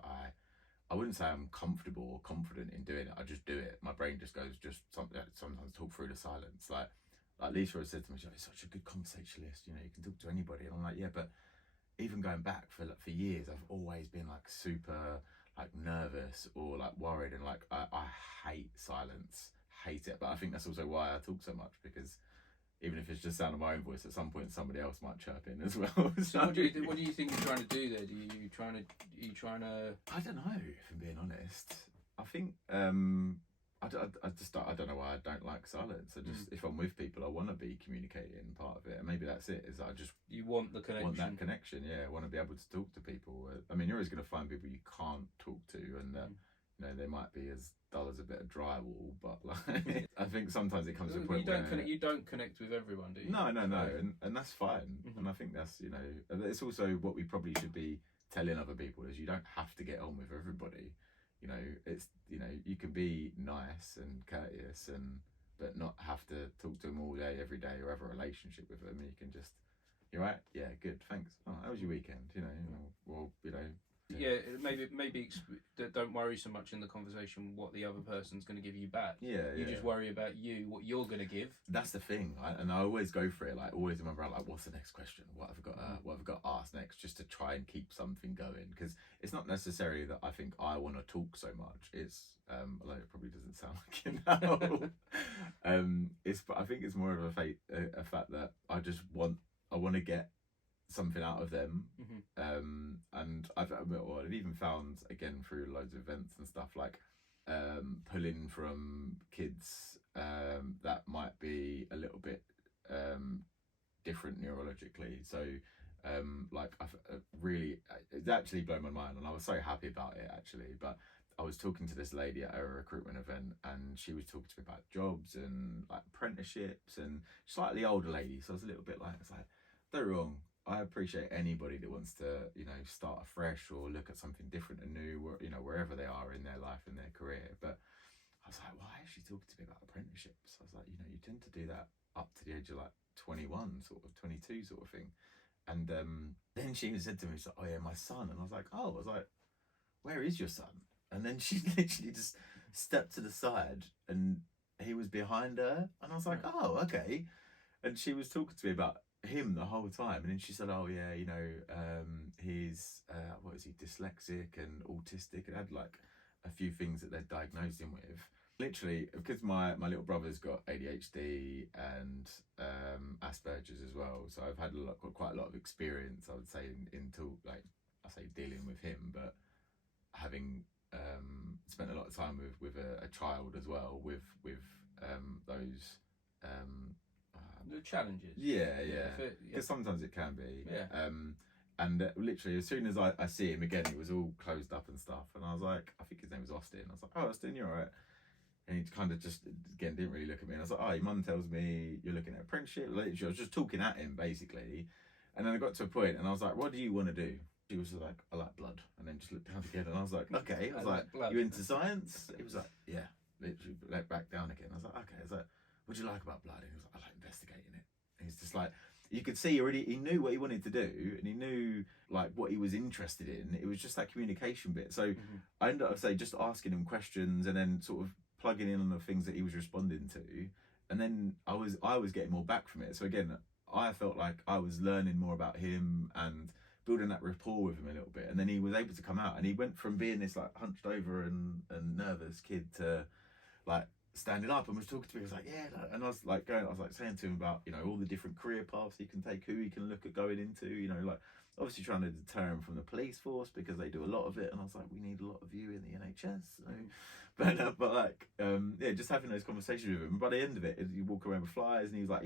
I wouldn't say I'm comfortable or confident in doing it. I just do it. My brain just goes sometimes talk through the silence. Like Lisa has said to me, she's like, "You're such a good conversationalist. You know, you can talk to anybody." And I'm like, yeah, but even going back for years, I've always been like super like nervous or like worried, and like I hate silence, hate it. But I think that's also why I talk so much, because even if it's just sound of my own voice, at some point somebody else might chirp in as well. So what do you think you're trying to do there? Are you trying to? I don't know, if I'm being honest. I think I don't know why I don't like silence. I just if I'm with people, I want to be communicating part of it, and maybe that's it. Is that I just you want the connection. Want that connection, yeah. I want to be able to talk to people. I mean, you're always going to find people you can't talk to, and you know, they might be as dull as a bit of drywall, but like I think sometimes it comes to a point where you don't connect with everyone, do you? No, and that's fine. And I think that's, you know, it's also what we probably should be telling other people, is you don't have to get on with everybody. You know, it's, you know, you can be nice and courteous but not have to talk to them all day, every day, or have a relationship with them. You can just, you're right, yeah, good, thanks. Oh, how was your weekend? You know, well, you know. Yeah, maybe don't worry so much in the conversation what the other person's going to give you back. You just worry about what you're going to give. That's the thing, and I always go for it. Like, always remember, like, what's the next question? What have I got asked next? Just to try and keep something going, because it's not necessarily that I think I want to talk so much. It's although it probably doesn't sound like it now. I think it's more of a fact that I want to get something out of them, and I've even found, again through loads of events and stuff, like pulling from kids that might be a little bit different neurologically. So like I've really, it's actually blown my mind, and I was so happy about it actually. But I was talking to this lady at a recruitment event, and she was talking to me about jobs and like apprenticeships, and slightly older lady. So I was a little bit like, it's like, don't get me wrong, I appreciate anybody that wants to, you know, start afresh or look at something different and new, you know, wherever they are in their life and their career. But I was like, why is she talking to me about apprenticeships? I was like, you know, you tend to do that up to the age of like 21, sort of 22 sort of thing. And then she said to me, she's like, oh yeah, my son. And I was like, where is your son? And then she literally just stepped to the side, and he was behind her. And I was like, oh, okay. And she was talking to me about him the whole time, and then she said, oh yeah, you know, he's what is he, dyslexic and autistic, and had like a few things that they'd diagnosed him with. literally, because my little brother's got ADHD and Asperger's as well, so I've had quite a lot of experience, I would say, into like, I say dealing with him, but having spent a lot of time with a child as well, with those the challenges. Yeah. Because sometimes it can be. Yeah. And literally, as soon as I see him again, he was all closed up and stuff, and I was like, I think his name was Austin. I was like, oh, Austin, you're all right. And he kind of just, again, didn't really look at me. And I was like, oh, your mum tells me you're looking at apprenticeship. Literally, I was just talking at him, basically. And then I got to a point, and I was like, what do you want to do? He was like, I like blood. And then just looked down again, and I was like, okay. I was like, blood. You into science? He was like, yeah. Literally, let back down again. I was like, okay. I was like, what do you like about blood? And he was like, I like investigating it. And he's just like, you could see already, he knew what he wanted to do, and he knew like what he was interested in. It was just that communication bit. So I ended up, just asking him questions, and then sort of plugging in on the things that he was responding to, and then I was getting more back from it. So again, I felt like I was learning more about him and building that rapport with him a little bit. And then he was able to come out, and he went from being this like hunched over and nervous kid to like standing up and was talking to me. He was like, yeah, and I was like saying to him about, you know, all the different career paths he can take, who he can look at going into, you know, like obviously trying to deter him from the police force because they do a lot of it. And I was like, we need a lot of you in the NHS. So, but like, yeah, just having those conversations with him. By the end of it, you walk around with flies, and he was like,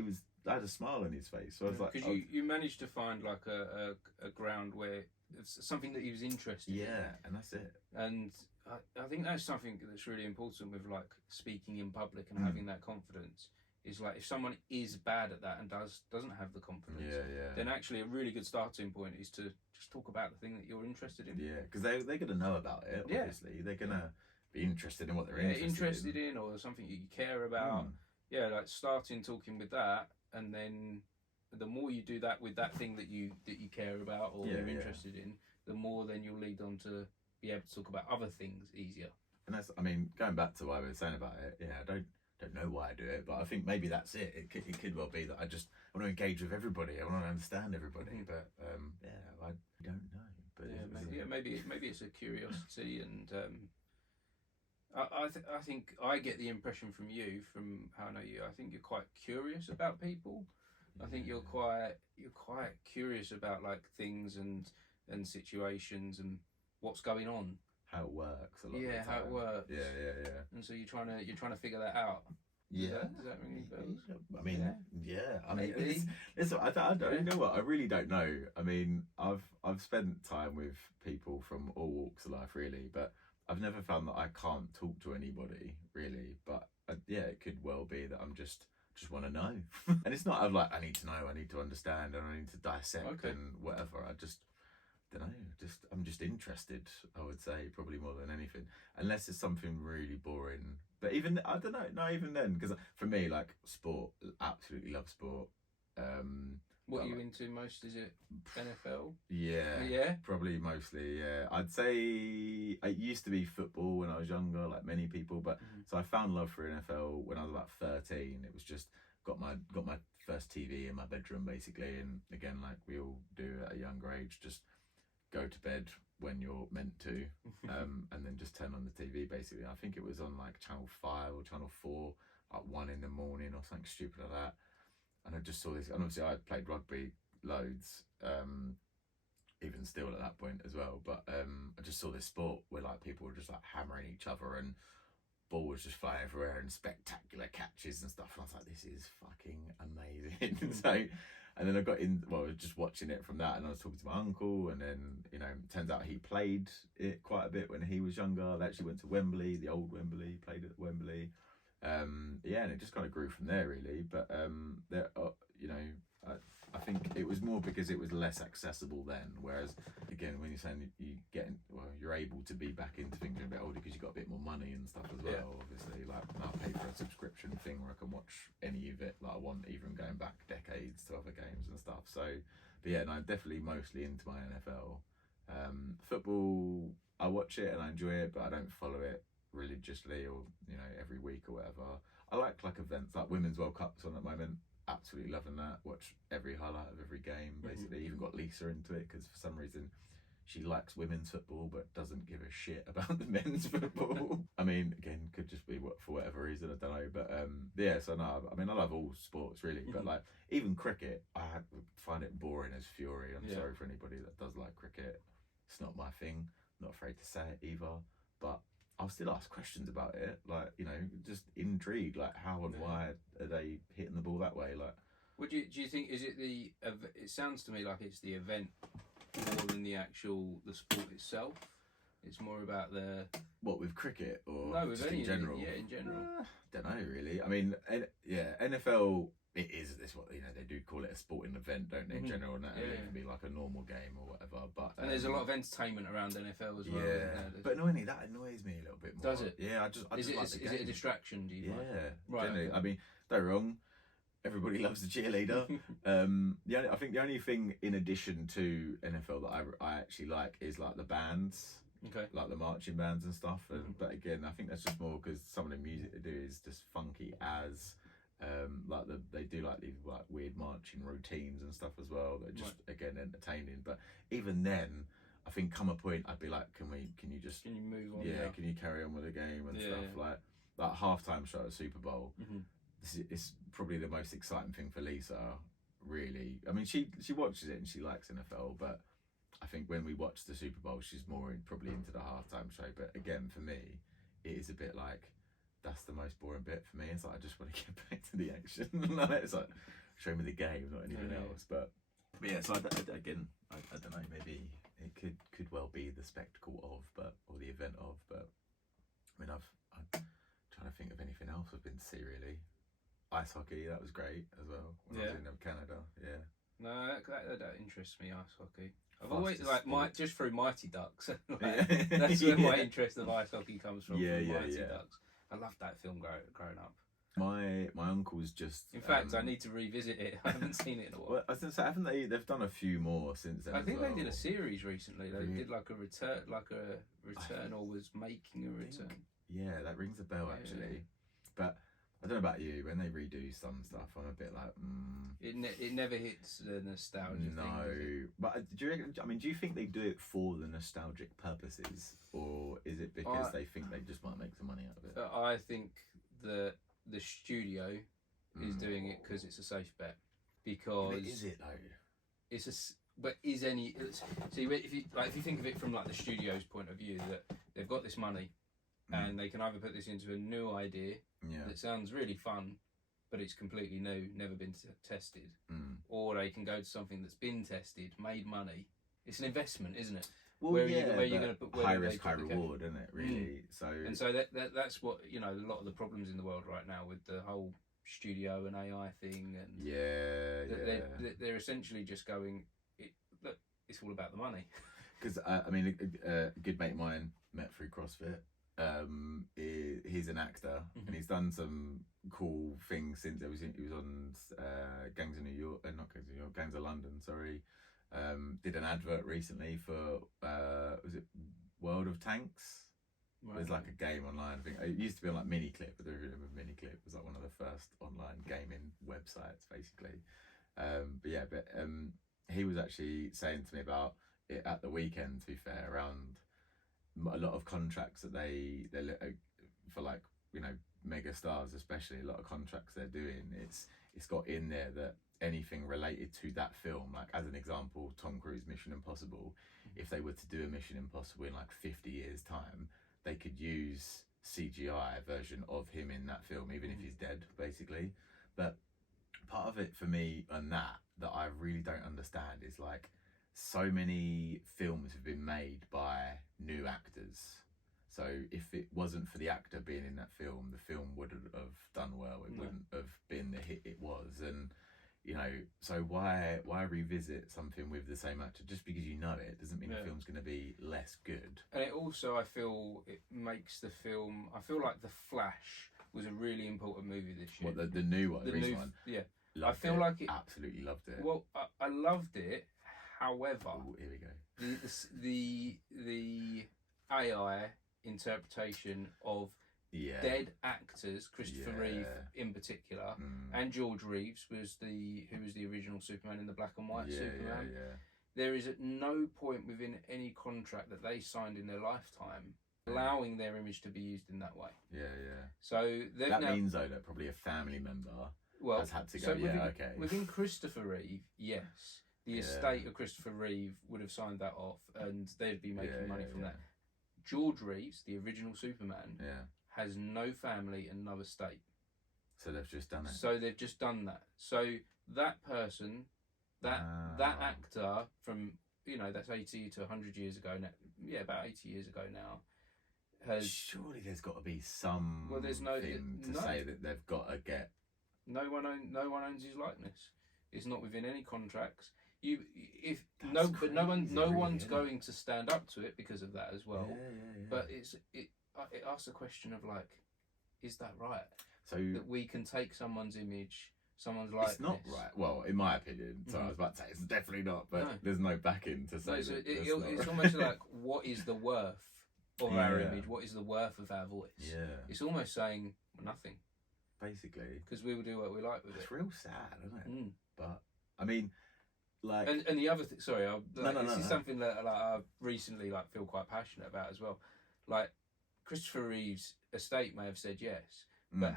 I had a smile on his face. So I was like, because you managed to find like a ground where it's something that he was interested in. Yeah, and that's it. And I think that's something that's really important with like speaking in public and having that confidence. Is like if someone is bad at that and doesn't have the confidence, then actually a really good starting point is to just talk about the thing that you're interested in. Yeah, because they're going to know about it. Obviously, they're going to be interested in what they're interested in, or something you care about. Yeah, like starting talking with that, and then the more you do that with that thing that you care about or you're interested in, the more then you'll lead on to be able to talk about other things easier. And that's, I mean, going back to what I was saying about it, I don't know why I do it, but I think maybe that's it. It could well be that I just want to engage with everybody. I want to understand everybody, but I don't know. But maybe it's a curiosity, and I think I get the impression from you, from how I know you. I think you're quite curious about people. I think you're quite curious about like things and situations and what's going on. How it works a lot. Yeah, how it works. Yeah. And so you're trying to figure that out. Yeah. Does that ring any bells? I mean, I mean, I don't. You know what? I really don't know. I mean, I've spent time with people from all walks of life, really, but I've never found that I can't talk to anybody, really. But it could well be that I'm just want to know, and it's not. I'm like, I need to know. I need to understand, and I need to dissect and whatever. I just don't know. I'm just interested. I would say probably more than anything, unless it's something really boring. But even I don't know. Not even then, because for me, like sport, absolutely love sport. What are you into most? Is it NFL? Yeah, probably mostly. Yeah, I'd say it used to be football when I was younger, like many people. But so I found love for NFL when I was about 13. It was just got my first TV in my bedroom basically, and again, like we all do at a younger age, just go to bed when you're meant to, and then just turn on the TV basically. I think it was on like Channel 5 or Channel 4 at 1 in the morning or something stupid like that. And I just saw this, and obviously I played rugby loads, even still at that point as well. But I just saw this sport where like people were just like hammering each other, and ball was just flying everywhere, and spectacular catches and stuff. And I was like, this is fucking amazing. So, and then I got in. Well, I was just watching it from that, and I was talking to my uncle, and then it turns out he played it quite a bit when he was younger. They actually went to Wembley, the old Wembley, played at Wembley. And it just kind of grew from there really, but I think it was more because it was less accessible then, whereas again when you're saying you're able to be back into things a bit older because you've got a bit more money and stuff as well. Obviously, like I pay for a subscription thing where I can watch any of it that I want, even going back decades to other games and stuff. So but I'm definitely mostly into my NFL. Football, I watch it and I enjoy it, but I don't follow it religiously or every week or whatever. I like events like Women's World Cup's on at the moment, absolutely loving that. Watch every highlight of every game basically. Even got Lisa into it because for some reason she likes women's football but doesn't give a shit about the men's football. I mean, again, could just be for whatever reason, I don't know. But yeah, so no, I mean, I love all sports really, but like even cricket, I find it boring as fury. I'm sorry for anybody that does like cricket. It's not my thing. I'm not afraid to say it either, but I'll still ask questions about it, like, you know, just intrigued, like how and why are they hitting the ball that way, like. What do you think? Is it the? It sounds to me like it's the event more than the sport itself. It's more about the. What, with cricket or no, with just any in general? Yeah, in general. Don't know really. I mean, NFL. It is this what, you know, they do call it a sporting event, don't they? In general, and it can be like a normal game or whatever. But and there's a lot of entertainment around NFL as well. Yeah, but annoyingly, that annoys me a little bit more. Does it? Yeah, I just is like the game. Is it a distraction? Do you? Yeah, right. Generally, I mean, don't wrong. Everybody loves the cheerleader. I think the only thing in addition to NFL that I actually like is like the bands, like the marching bands and stuff. But again, I think that's just more because some of the music they do is just funky as, like they do like these like weird marching routines and stuff as well. They're just again entertaining. But even then, I think come a point I'd be like, can you move on? Yeah, can you carry on with the game and stuff like that halftime show at Super Bowl. It's probably the most exciting thing for Lisa, really. I mean, she watches it and she likes NFL, but I think when we watch the Super Bowl, she's more probably into the halftime show. But again, for me, it is a bit like, that's the most boring bit for me. It's like, I just want to get back to the action. It's like, show me the game, not anything else. But yeah, so I don't know, maybe it could well be the spectacle of, or the event of, but I mean, I'm trying to think of anything else I've been to see really. Ice hockey, that was great as well when I was in Canada. Yeah. No, that interests me. Ice hockey. I've always just through Mighty Ducks. That's where my interest of ice hockey comes from. Mighty Ducks. I loved that film growing up. My uncle's just. In fact, I need to revisit it. I haven't seen it in a while. Well, I was gonna say, haven't they? They've done a few more since then. I think they did a series recently. They did like a return, or was making a return. Yeah, that rings a bell actually, but. I don't know about you, when they redo some stuff, I'm a bit like, It never hits the nostalgia thing, does it? But do you think they do it for the nostalgic purposes, or is it because they think they just might make some money out of it? I think the studio is doing it because it's a safe bet. Because is it though? But is any? See, if you think of it from like the studio's point of view, that they've got this money. And they can either put this into a new idea that sounds really fun, but it's completely new, never been tested, or they can go to something that's been tested, made money. It's an investment, isn't it? Well, where you're going to put high risk, high reward, isn't it? Really. So that's what a lot of the problems in the world right now with the whole studio and AI thing, and they're essentially just going, look, it's all about the money. Because I mean, a good mate of mine met through CrossFit. He's an actor and he's done some cool things since he was on Gangs of New York, not Gangs of New York, Gangs of London, sorry. Did an advert recently for was it World of Tanks? Right. There's like a game online. I think it used to be on like Miniclip, but there was Miniclip. It was like one of the first online gaming websites, basically. He was actually saying to me about it at the weekend. To be fair, around a lot of contracts that they for, like, you know, mega stars, especially a lot of contracts they're doing, it's got in there that anything related to that film, like as an example, Tom Cruise Mission Impossible, if they were to do a Mission Impossible in like 50 years time, they could use CGI version of him in that film, even if he's dead, basically. But part of it for me and that I really don't understand is, like, so many films have been made by new actors. So if it wasn't for the actor being in that film, the film wouldn't have done well. It wouldn't have been the hit it was. And, you know, so why revisit something with the same actor? Just because you know it doesn't mean the film's going to be less good. And it also, I feel, it makes the film. I feel like The Flash was a really important movie this year. What, the new one, the recent one? Yeah. Loved I feel it. Like it. Absolutely loved it. Well, I loved it. However, here we go. The AI interpretation of dead actors, Christopher Reeve in particular, and George Reeves who was the original Superman in the black and white Superman. there is at no point within any contract that they signed in their lifetime allowing their image to be used in that way. Yeah. So that means though that probably a family member has had to go. Okay. Within Christopher Reeve, yes, the estate of Christopher Reeve would have signed that off, and they'd be making money from that. George Reeves, the original Superman, has no family and no estate. So they've just done it. So that person, that actor from, that's 80 to 100 years ago now. Yeah, about 80 years ago now. Surely there's got to be some thing to say that they've got to get. No one owns his likeness. It's not within any contracts. No one's going to stand up to it because of that as well. Yeah. But it asks a question of like, is that right? So that we can take someone's image, someone's likeness. It's not right. Well, in my opinion, so I was about to say it's definitely not. But there's no backing to say. No, so it's almost like, what is the worth of our image? What is the worth of our voice? Yeah. It's almost saying nothing. Basically. Because we will do what we like with it. It's real sad, isn't it? But I mean, like, and the other thing. Sorry, this is something that I recently feel quite passionate about as well. Like, Christopher Reeve's estate may have said yes, but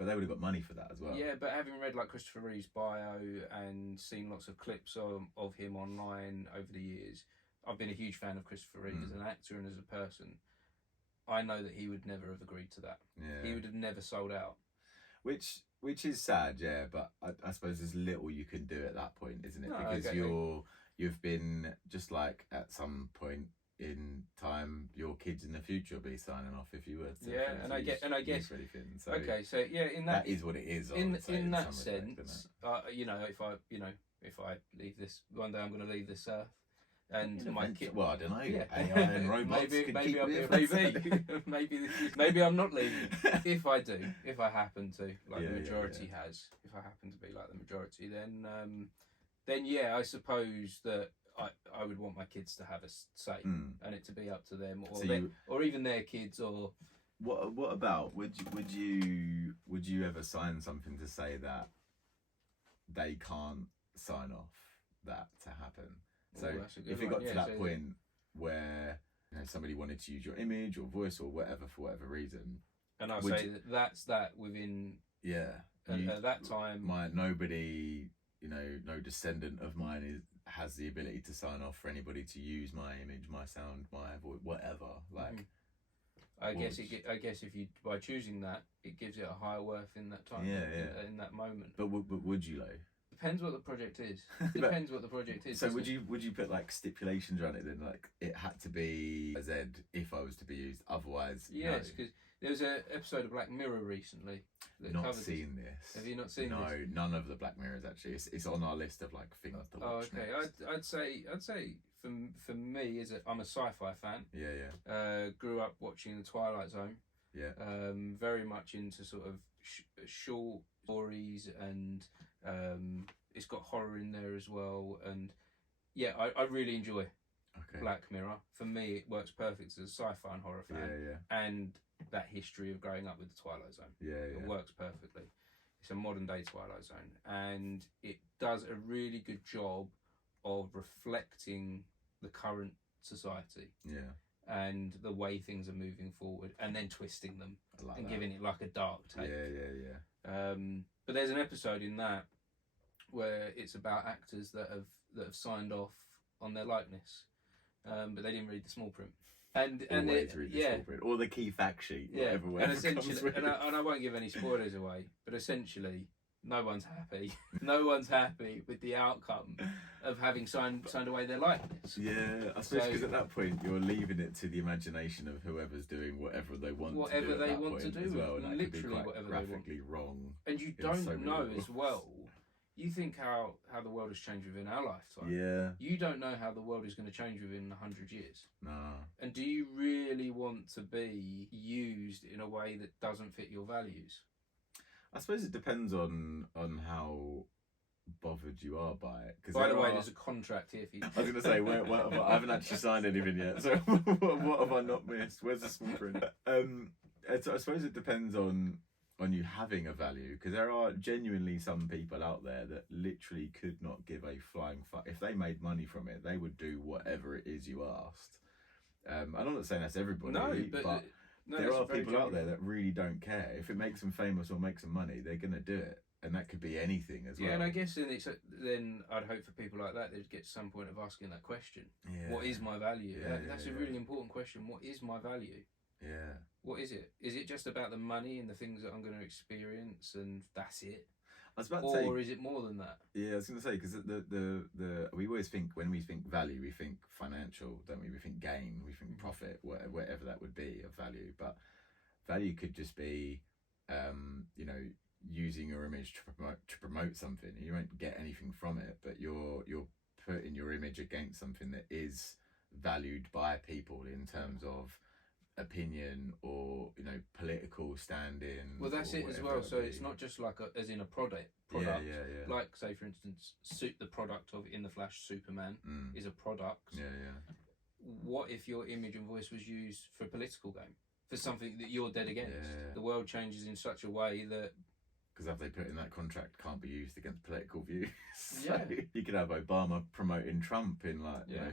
But they would have got money for that as well. Yeah, but having read Christopher Reeve's bio and seen lots of clips of him online over the years, I've been a huge fan of Christopher Reeve as an actor and as a person. I know that he would never have agreed to that. Yeah. He would have never sold out. Which is sad, yeah, but I suppose there's little you can do at that point, isn't it? Because you've been, just like at some point in time, your kids in the future will be signing off if you were to. Yeah, and I guess anything. So okay, so yeah, in that is what it is. In that sense, if I leave this one day, I'm going to leave this earth. And my kid. Well, I don't know. Yeah. AI and robots maybe I'm not leaving. If I happen to, like the majority has, if I happen to be like the majority, then yeah, I suppose that I would want my kids to have a say and it to be up to them, or even their kids, or. What about would you ever sign something to say that they can't sign off that to happen? So if it got to that point where somebody wanted to use your image or voice or whatever for whatever reason, and I'll say that's that within at that time, nobody, no descendant of mine has the ability to sign off for anybody to use my image, my sound, my voice, whatever. Like, I guess if you, by choosing that, it gives it a higher worth in that time, in that moment. But would you though? Depends what the project is. So would you put like stipulations around it then, like it had to be a Z if I was to be used, otherwise yes, because there was an episode of Black Mirror recently that not seen this. Have you not seen this? No, none of the Black Mirrors actually. It's on our list of like things to watch. Oh, okay. Next. I'd say for me, I'm a sci-fi fan. Yeah. Grew up watching The Twilight Zone. Yeah. Very much into sort of short stories, and it's got horror in there as well, and yeah, I really enjoy Black Mirror. For me, it works perfect as a sci-fi and horror fan, and that history of growing up with the Twilight Zone. It works perfectly. It's a modern day Twilight Zone, and it does a really good job of reflecting the current society. And the way things are moving forward, and then twisting them and giving it like a dark take. But there's an episode in that where it's about actors that have signed off on their likeness, but they didn't read the small print. And read the small print or the key fact sheet. And essentially, and I won't give any spoilers away, but essentially, no one's happy. No one's happy with the outcome of having signed away their likeness. Yeah, I suppose because at that point you're leaving it to the imagination of whoever's doing whatever they want to do. And literally whatever they want. Graphically wrong. And you don't know as well. You think how the world has changed within our lifetime. Yeah. You don't know how the world is going to change within 100 years. No. And do you really want to be used in a way that doesn't fit your values? I suppose it depends on how bothered you are by it. By the way, there's a contract here for you. I was going to say, I haven't actually signed anything yet, so what have I not missed? Where's the small print? I suppose it depends on on you having a value, because there are genuinely some people out there that literally could not give a flying fuck. If they made money from it, they would do whatever it is you asked. I'm not saying that's everybody, but there are people out there that really don't care. If it makes them famous or makes them money, they're going to do it. And that could be anything as well. Yeah, and I guess then I'd hope for people like that, they'd get to some point of asking that question. Yeah. What is my value? Yeah, that's a really important question. What is my value? Yeah. What is it? Is it just about the money and the things that I'm going to experience and that's it? I was about to say, or is it more than that? Yeah, I was going to say, because we always think, when we think value, we think financial, don't we? We think gain, we think profit, whatever that would be of value. But value could just be, you know, using your image to promote something. You won't get anything from it, but you're putting your image against something that is valued by people in terms of opinion or, you know, political standing. Well, that's it as well. So it's not just like as in a product. Yeah. Like, say for instance, the product of In the Flash Superman is a product. Yeah. What if your image and voice was used for a political game, for something that you're dead against? Yeah. The world changes in such a way that, because if they put in that contract, can't be used against political views. So yeah. You could have Obama promoting Trump in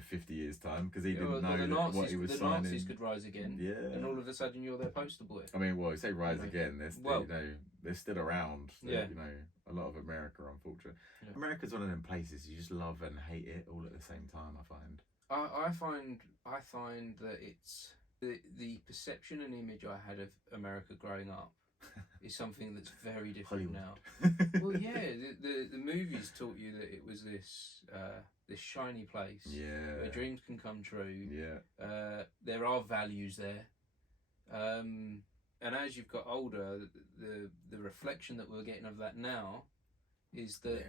50 years time, because he didn't know what he was signing. The Nazis could rise again, and all of a sudden you're their poster boy. I mean, well, you say rise again. They're still, they're still around. You know, a lot of America, unfortunately. Yeah. America's one of them places you just love and hate it all at the same time. I find. I find that it's the perception and image I had of America growing up is something that's very different now. Well, yeah, the movies taught you that it was this shiny place where dreams can come true. Yeah, there are values there, and as you've got older, the reflection that we're getting of that now is that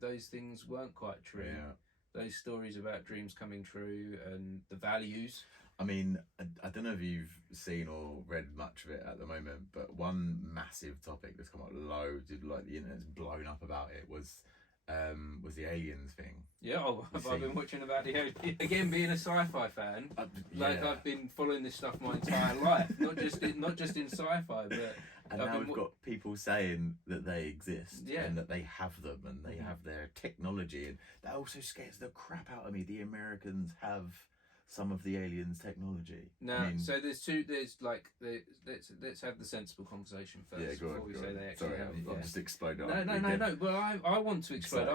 those things weren't quite true. Yeah. Those stories about dreams coming true and the values. I mean, I don't know if you've seen or read much of it at the moment, but one massive topic that's come up loads, like the internet's blown up about it, was the aliens thing. Yeah, I've been watching about the aliens. Again, being a sci-fi fan, I've been following this stuff my entire life, not just in sci-fi, but. And now we've got people saying that they exist and that they have them and they have their technology, and that also scares the crap out of me. The Americans have some of the aliens' technology. Now, so let's have the sensible conversation first before we say they actually have it. I'm just exploding. No. But I want to explode.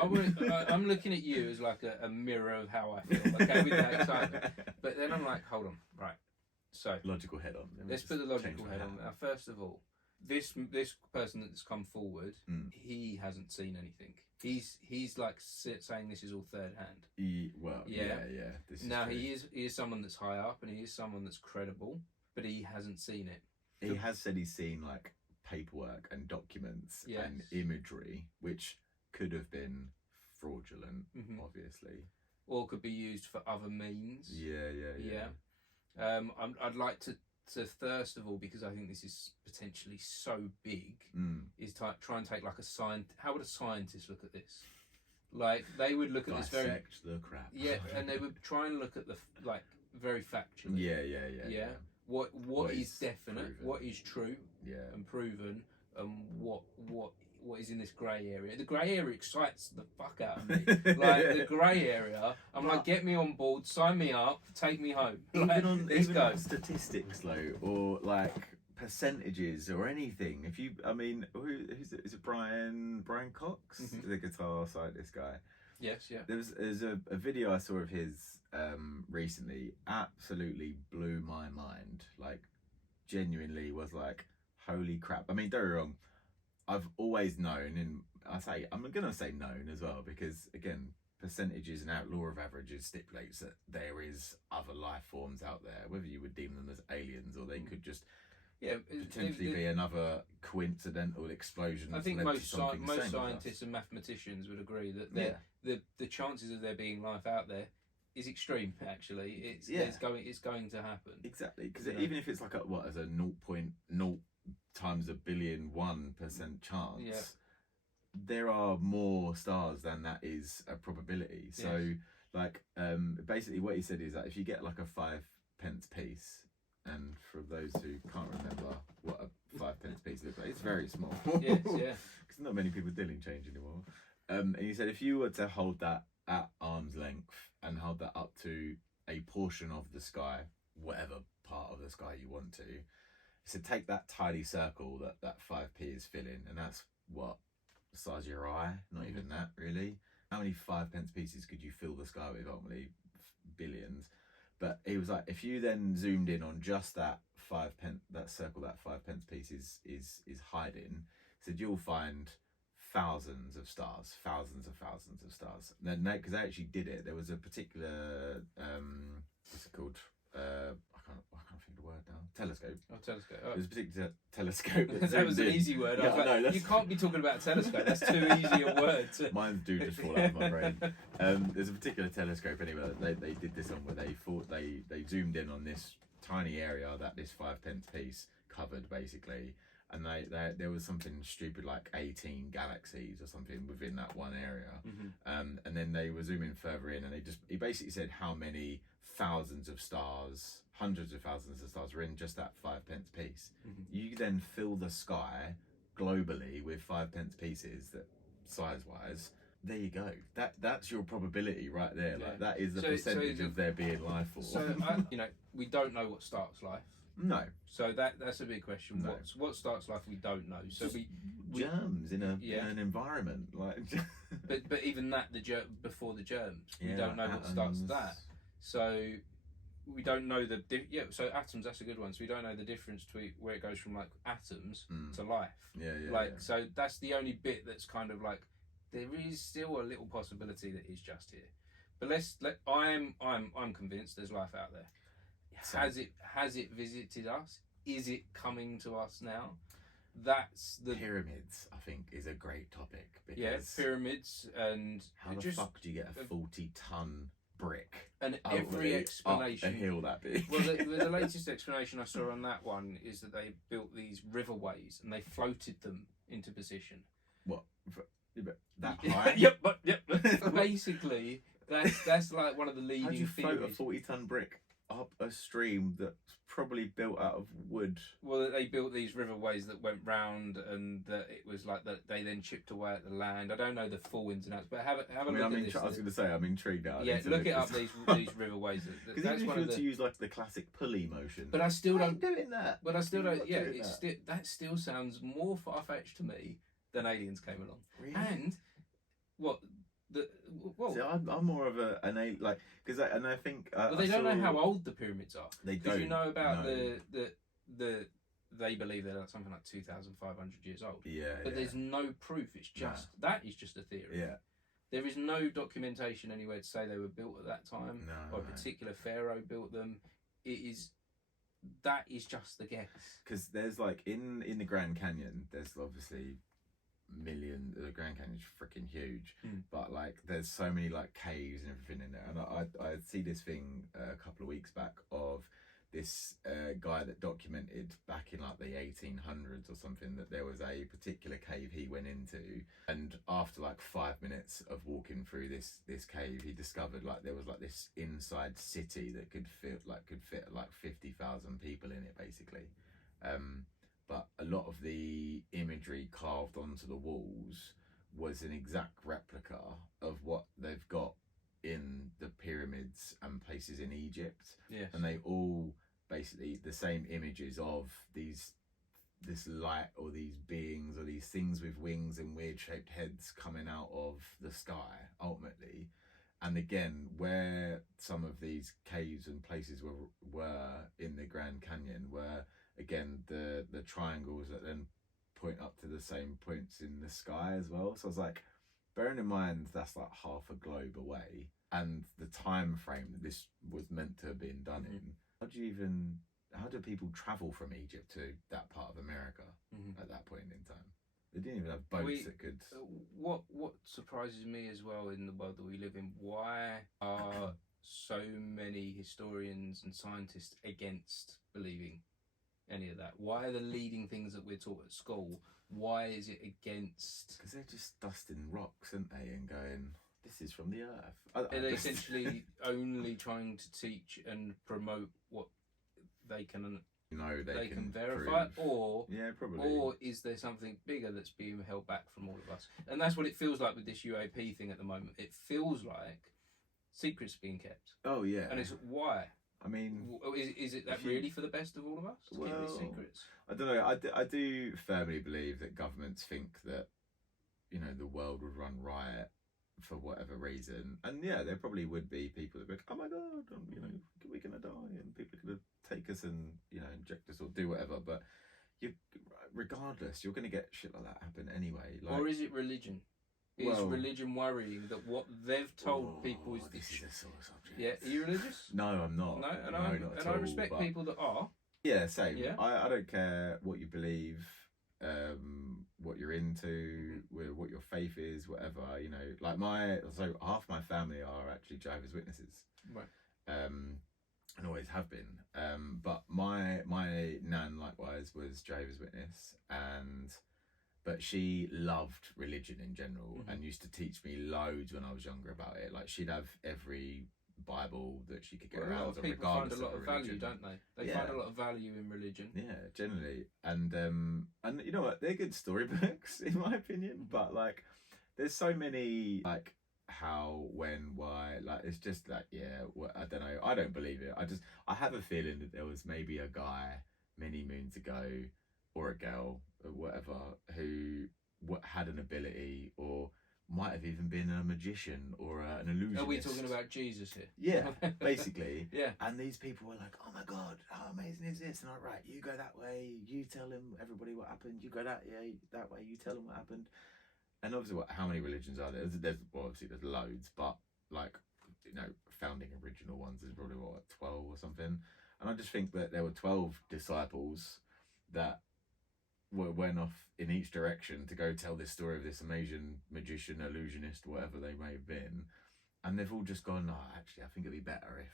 I'm looking at you as like a mirror of how I feel. Okay, with that excitement. But then I'm like, hold on, right. So logical head on. Let's put the logical head on. Now, first of all, this person that's come forward, he hasn't seen anything. He's like saying this is all third hand. This is now true. he is someone that's high up and he is someone that's credible, but he hasn't seen it. He has said he's seen like paperwork and documents and imagery, which could have been fraudulent, obviously, or could be used for other means. Yeah. I'd like to first of all, because I think this is potentially so big, is try and take like a scientist. How would a scientist look at this? Like, they would look at this very the crap. Yeah, and they would try and look at the very factually. Yeah. What is definite? Proven. What is true? And proven, and what is in this grey area. The grey area excites the fuck out of me. Like, the grey area, I'm like, get me on board, sign me up, take me home. Like, even on statistics though, or like percentages or anything. If you, I mean, who's it? Is it Brian Cox, the guitar side? This guy. Yes, yeah. There's a video I saw of his recently. Absolutely blew my mind. Like, genuinely was like, holy crap. I mean, don't get me wrong. I've always known, and I'm going to say known as well, because again, percentages and law of averages stipulates that there is other life forms out there, whether you would deem them as aliens or they could just potentially be another coincidental explosion. I think most scientists and mathematicians would agree that the chances of there being life out there is extreme. Actually, it's going to happen. Exactly, because even if it's like as a 0.0 times 1,000,000,001% chance, there are more stars than that is a probability. So like basically what he said is that if you get like a 5 pence piece And for those who can't remember what a 5p piece looks like, it's very small. Yes, yeah. Because not many people dealing change anymore. And he said if you were to hold that at arm's length and hold that up to a portion of the sky, whatever part of the sky you want to, he said take that tiny circle that 5p is filling, and that's what, the size of your eye, not even that really. How many 5p pieces could you fill the sky with? Ultimately, billions. But he was like, if you then zoomed in on just that 5p, that circle that 5p piece is hiding, he said you'll find thousands of stars. Then, because they actually did it, there was a particular what's it called? I can't think of the word now. Telescope. Oh, telescope. Oh. There's a particular telescope. That was an easy word. I was like, you can't be talking about a telescope. That's too easy a word. Mine do just fall out of my brain. There's a particular telescope anyway that they did this on, where they zoomed in on this tiny area that this 5p piece covered basically, and there was something stupid like 18 galaxies or something within that one area. And then they were zooming further in, and he basically said how many thousands of stars, hundreds of thousands of stars were in just that 5p piece. You then fill the sky globally with 5p pieces, that size wise, there you go. That's your probability right there. Yeah. Like that is the percentage of there being life form. So we don't know what starts life. No. So that's a big question. No. What starts life we don't know. So we germs in an environment like. but even that before the germs, we don't know what starts that. So we don't know so atoms, that's a good one. So we don't know the difference between where it goes from like atoms to life. So that's the only bit that's kind of like, there is still a little possibility that it's just here. But I'm convinced there's life out there. Has it visited us? Is it coming to us now? That's the pyramids. I think is a great topic, because pyramids, and how the fuck do you get a 40-ton brick? And every explanation, up a hill that big. Well, the latest explanation I saw on that one is that they built these riverways and they floated them into position. What? That high? Yep. Basically, that's like one of the leading. How do you float theories. a 40-ton brick up a stream that's probably built out of wood? Well, they built these riverways that went round, and that it was like that they then chipped away at the land. I don't know the full ins and outs, but have a look at this. I was going to say, I'm intrigued now. Yeah, look it up. These riverways. Because even if you were to use like the classic pulley motion, but I still don't doing that. But I still don't. Yeah, that still sounds more far fetched to me than aliens came along. Really? And what? See, I'm more of an alien, like, because I think. Well, they don't know how old the pyramids are. They don't. Because you know about the they believe they're something like 2,500 years old. Yeah. But there's no proof. It's just that is just a theory. Yeah. There is no documentation anywhere to say they were built at that time, or a particular pharaoh built them. That is just the guess. Because there's like in the Grand Canyon, there's obviously the Grand Canyon's freaking huge, but like there's so many like caves and everything in there, and I see this thing a couple of weeks back of this guy that documented back in like the 1800s or something, that there was a particular cave he went into, and after like 5 minutes of walking through this cave, he discovered like there was like this inside city that could fit like 50,000 people in it basically. But a lot of the imagery carved onto the walls was an exact replica of what they've got in the pyramids and places in Egypt. Yes. And they all basically the same images of this light, or these beings, or these things with wings and weird shaped heads coming out of the sky ultimately. And again, where some of these caves and places were in the Grand Canyon were, again, the triangles that then point up to the same points in the sky as well. So I was like, bearing in mind that's like half a globe away, and the time frame that this was meant to have been done in, how do people travel from Egypt to that part of America at that point in time? They didn't even have boats that could. What surprises me as well in the world that we live in, why are so many historians and scientists against believing any of that? Why are the leading things that we're taught at school, why is it against? Because they're just dusting rocks, aren't they, and going, this is from the earth. Are they essentially only trying to teach and promote what they can they can verify, or probably, or is there something bigger that's being held back from all of us? And that's what it feels like with this UAP thing at the moment. It feels like secrets being kept. Oh yeah, and it's why. I mean, is it that really for the best of all of us to keep these secrets? I don't know. I do firmly believe that governments think that, you know, the world would run riot for whatever reason, and yeah, there probably would be people that would be like, oh my god, you know, we're gonna die, and people are gonna take us and, you know, inject us or do whatever. But regardless, you're gonna get shit like that happen anyway. Like, or is it religion? Is religion worrying that what they've told people is this is a sore subject? Yeah, are you religious? No, I'm not. No, and not at all, I respect people that are. Yeah, same. Yeah. I don't care what you believe, what you're into, what your faith is, whatever. You know, like half my family are actually Jehovah's Witnesses, right? And always have been. But my nan likewise was Jehovah's Witness, but she loved religion in general, and used to teach me loads when I was younger about it. Like, she'd have every Bible that she could get her hands on, regardless of religion. People find a lot of value, don't they? They find a lot of value in religion. Yeah, generally. And you know what? They're good storybooks, in my opinion. But, like, there's so many, like, how, when, why. Like, it's just like, I don't know. I don't believe it. I have a feeling that there was maybe a guy many moons ago, or a girl, or whatever, who had an ability, or might have even been a magician or an illusionist. Are we talking about Jesus here? Yeah, basically. Yeah. And these people were like, oh my god, how amazing is this? And I'm like, right, you go that way, you tell everybody what happened, you go that way, you tell them what happened. And obviously, how many religions are there? There's obviously there's loads, but, like, you know, founding original ones is probably 12 or something. And I just think that there were 12 disciples that went off in each direction to go tell this story of this amazing magician, illusionist, whatever they may have been, and they've all just gone, no, actually, I think it'd be better if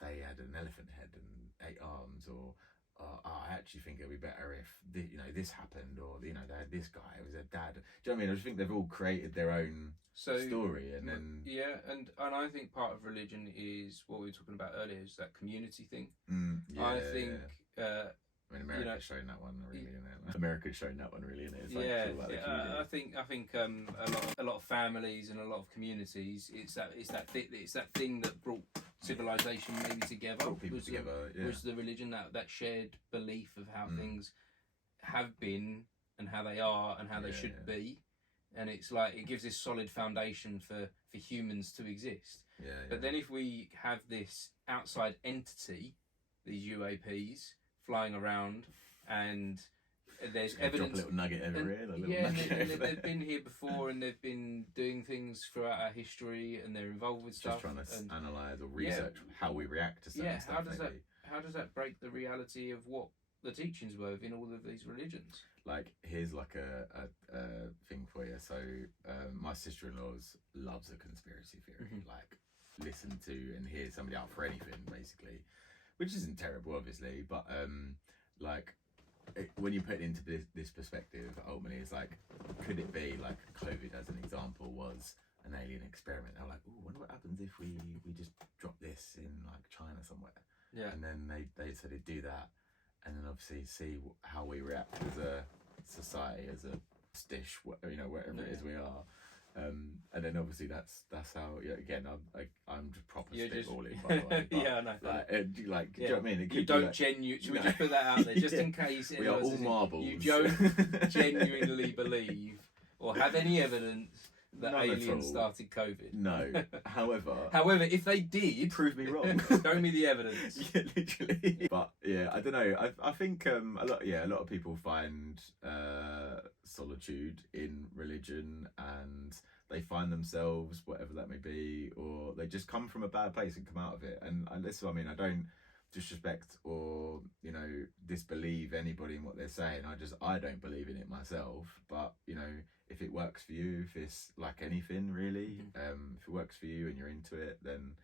they had an elephant head and 8 arms, or I actually think it'd be better if this happened, or, you know, they had this guy, it was their dad. Do you know what I mean? I just think they've all created their own story, and then and I think part of religion is what we were talking about earlier, is that community thing. I think. I mean, America's showing that one really, isn't it? America's showing that one really, isn't it? It's like, I think a lot of families and a lot of communities, it's that thing that brought civilization maybe together. Brought people together. Was the religion, that shared belief of how things have been and how they are and how they should be, and it's like it gives this solid foundation for humans to exist. But then if we have this outside entity, these UAPs, flying around, and there's evidence. Drop a little nugget everywhere. And they've been here before, and they've been doing things throughout our history, and they're involved with stuff. Just trying to analyse or research how we react to certain stuff. How does that break the reality of what the teachings were within all of these religions? Like, here's like a thing for you. So my sister-in-law loves a conspiracy theory. Like, listen to and hear somebody out for anything, basically. Which isn't terrible, obviously, but when you put it into this perspective, ultimately, it's like, could it be like COVID, as an example, was an alien experiment? They're like, oh, wonder what happens if we just drop this in, like, China somewhere. Yeah. And then they said they'd do that, and then obviously see how we react as a society, as a dish, wherever it is we are. And then obviously that's how. Yeah, again, I'm just proper spitballing, by the way. But, yeah, I know. Do you know what I mean? You don't genuinely. Should we just put that out there, just in case? We are all marbles. You don't genuinely believe or have any evidence that aliens started COVID. No. However, if they did, prove me wrong. Show me the evidence. Yeah, literally. But yeah, I don't know. I think a lot of people find solitude in religion, and they find themselves, whatever that may be, or they just come from a bad place and come out of it. And this, I mean, I don't disrespect or disbelieve anybody in what they're saying. I don't believe in it myself, but if it works for you, if it's like anything really, if it works for you and you're into it, then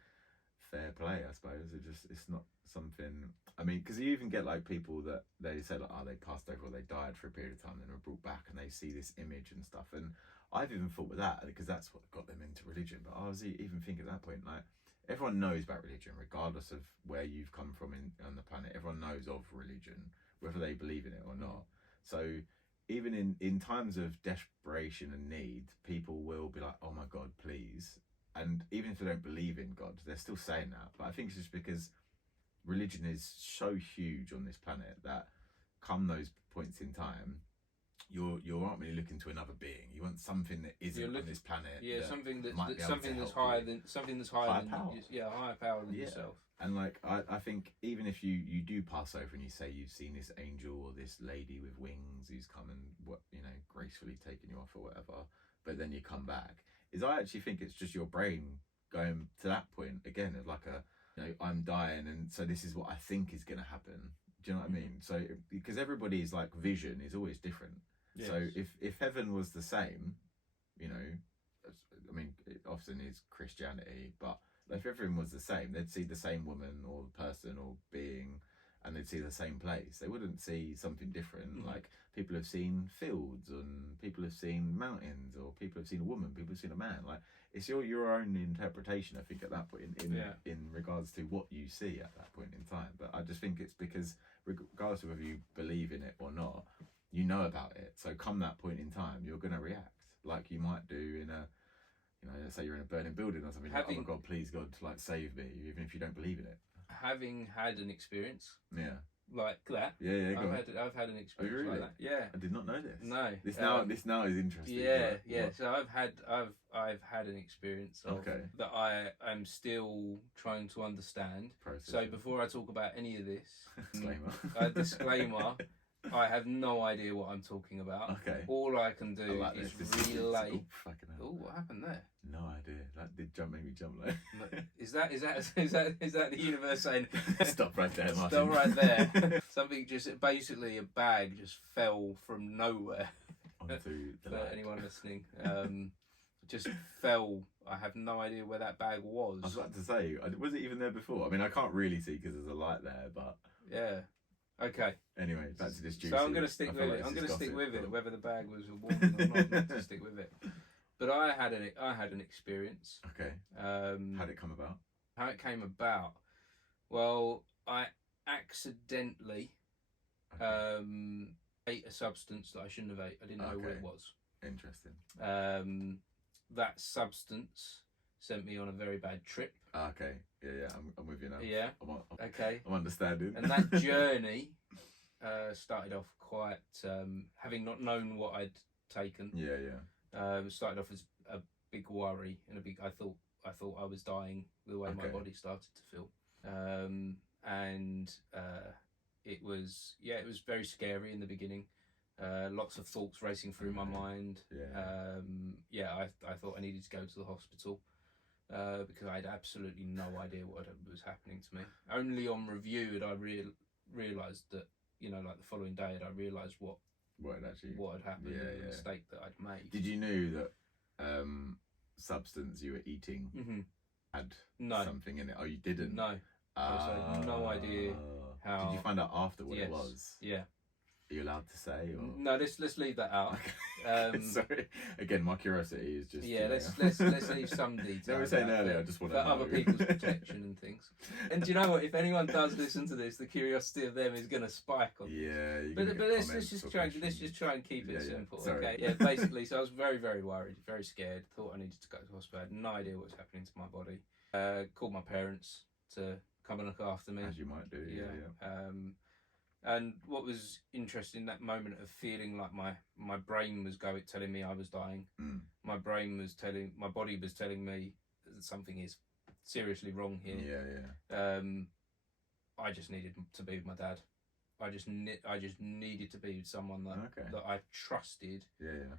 fair play, I suppose. It's not something, I mean, because you even get like people that they say like, oh, they passed over or they died for a period of time, then were brought back and they see this image and stuff. And I've even thought with that, because that's what got them into religion. But I was even thinking at that point, like, everyone knows about religion, regardless of where you've come from on the planet. Everyone knows of religion, whether they believe in it or not. So even in times of desperation and need, people will be like, oh my God, please. And even if they don't believe in God, they're still saying that. But I think it's just because religion is so huge on this planet that come those points in time, you aren't really looking to another being. You want something that isn't on this planet. Yeah, something that's higher power. Higher power than yourself. And like I think even if you do pass over and you say you've seen this angel or this lady with wings who's come and gracefully taken you off or whatever, but then you come back, I actually think it's just your brain going to that point again of like I'm dying, and so this is what I think is going to happen. Do you know what I mean? So because everybody's like vision is always different. Yes. So if heaven was the same, I mean, it often is Christianity, but if everything was the same, they'd see the same woman or person or being, and they'd see the same place. They wouldn't see something different. Mm-hmm. Like people have seen fields, and people have seen mountains, or people have seen a woman, people have seen a man. Like it's your own interpretation, I think, at that point in regards to what you see at that point in time. But I just think it's because regardless of whether you believe in it or not, you know about it. So come that point in time, you're going to react like you might do in a, let's say you're in a burning building or something. Oh my God, please God, like save me, even if you don't believe in it. Having had an experience. Yeah. Like that. Yeah. I've had an experience really? like that. Yeah. I did not know this. No. This now is interesting. Yeah. So I've had an experience that I am still trying to understand. So before I talk about any of this, disclaimer. I have no idea what I'm talking about. Okay. All I can do is relate. Oh, what happened there? No idea. That did make me jump like. Is that the universe saying stop right there, Martin? Stop right there. Something just basically a bag just fell from nowhere. Onto the for anyone listening, just fell. I have no idea where that bag was. I was about to say, was it even there before? I mean, I can't really see because there's a light there, but yeah. Okay. Anyway, back to this juicy. So I'm going to stick with it. I'm going to stick with it, whether the bag was a warning or not. I'm going to stick with it. But I had an experience. Okay. How'd it come about? How it came about? Well, I accidentally ate a substance that I shouldn't have ate. I didn't know what it was. Interesting. That substance sent me on a very bad trip. Okay. Yeah. I'm with you now. Yeah. Okay. I'm understanding. And that journey started off quite, having not known what I'd taken. Yeah. Started off as a big worry and I thought I was dying the way my body started to feel. It was very scary in the beginning. Lots of thoughts racing through my mind. I thought I needed to go to the hospital. Because I had absolutely no idea what was happening to me. Only on review had I realised that, like the following day, I realised what had happened, the mistake that I'd made. Did you know that substance you were eating had something in it? Oh, you didn't? No. I had no idea how. Did you find out after what it was? Yeah. Are you allowed to say? Or? No, let's leave that out. Sorry, again, my curiosity is just. Yeah, let's leave some details. I was saying earlier, I just want to know. For other people's protection and things. And do you know what? If anyone does listen to this, the curiosity of them is going to spike on. Yeah. But let's just try and keep it simple. Sorry. Okay. Yeah. Basically, so I was very, very worried, very scared. Thought I needed to go to the hospital. I had no idea what was happening to my body. Called my parents to come and look after me. As you might do. Yeah. And what was interesting, that moment of feeling like my brain was telling me I was dying. My body was telling me that something is seriously wrong here. Yeah. I just needed to be with my dad. I just needed to be with someone that I trusted. Yeah.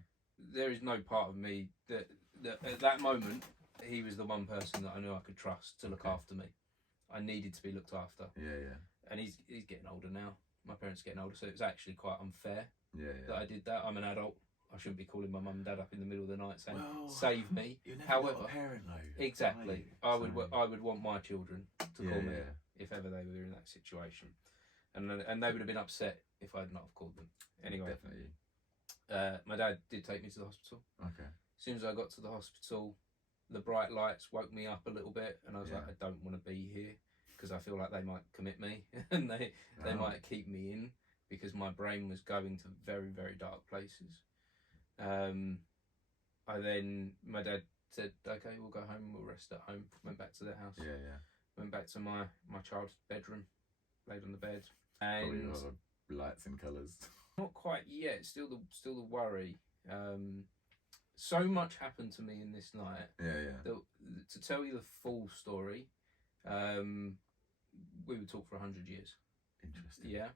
There is no part of me that at that moment he was the one person that I knew I could trust to look after me. I needed to be looked after. Yeah. And he's getting older now. My parents are getting older, so it was actually quite unfair that I did that. I'm an adult. I shouldn't be calling my mum and dad up in the middle of the night saying, "Save me." You never However, got a parent though. Exactly. I would want my children to call me if ever they were in that situation, and they would have been upset if I'd not have called them. Anyway, definitely. My dad did take me to the hospital. Okay. As soon as I got to the hospital, the bright lights woke me up a little bit, and I was Yeah. like, I don't want to be here because I feel like they might commit me and they might keep me in, because my brain was going to very, very dark places. My dad said, okay, we'll go home, we'll rest at home. Went back to their house. Yeah, yeah. Went back to my child's bedroom, laid on the bed. Probably And a lot of lights and colours. not quite yet, still the worry. So much happened to me in this night. Yeah. To tell you the full story, we would talk for 100 years. Interesting. Yeah.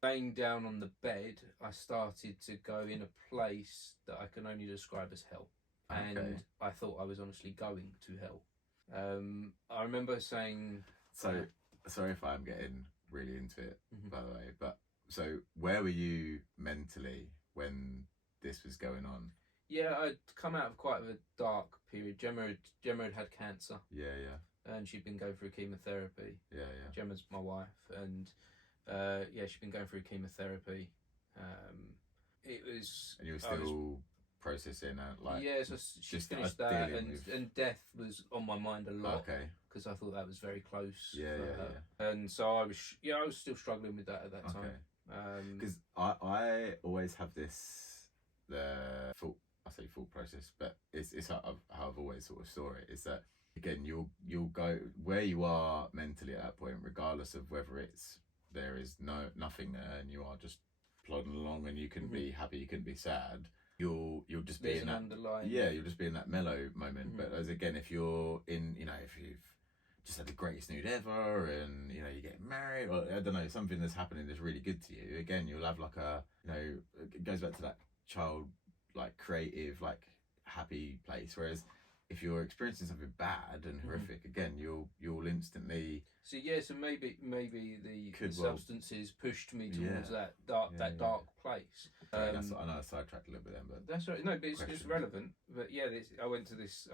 Laying down on the bed, I started to go in a place that I can only describe as hell. And I thought I was honestly going to hell. I remember saying... So, sorry if I'm getting really into it, by the way, but so where were you mentally when this was going on? Yeah, I'd come out of quite a dark period. Gemma had cancer. Yeah. And she'd been going through chemotherapy. Yeah. Gemma's my wife, and she'd been going through chemotherapy. It was... And you were still processing that, like... Yeah, so she finished that, and death was on my mind a lot. Okay. Because I thought that was very close. Yeah. And so I was still struggling with that at that time. Because I always have this thought process, but it's how I've always sort of saw it, is that again you'll go where you are mentally at that point, regardless of whether there is nothing there and you are just plodding along, and you can be happy, you can be sad. You'll just be in that underlying... Yeah, you'll just be in that mellow moment. But as again, if you're in, if you've just had the greatest mood ever, and you get married, or I don't know, something that's happening that's really good to you, again, you'll have like a, it goes back to that child, like creative, like happy place. Whereas if you're experiencing something bad and horrific, again, you'll instantly... So maybe the substances pushed me towards that dark place. I know I sidetracked a little bit then, but that's right. No, but it's relevant. But yeah, I went to this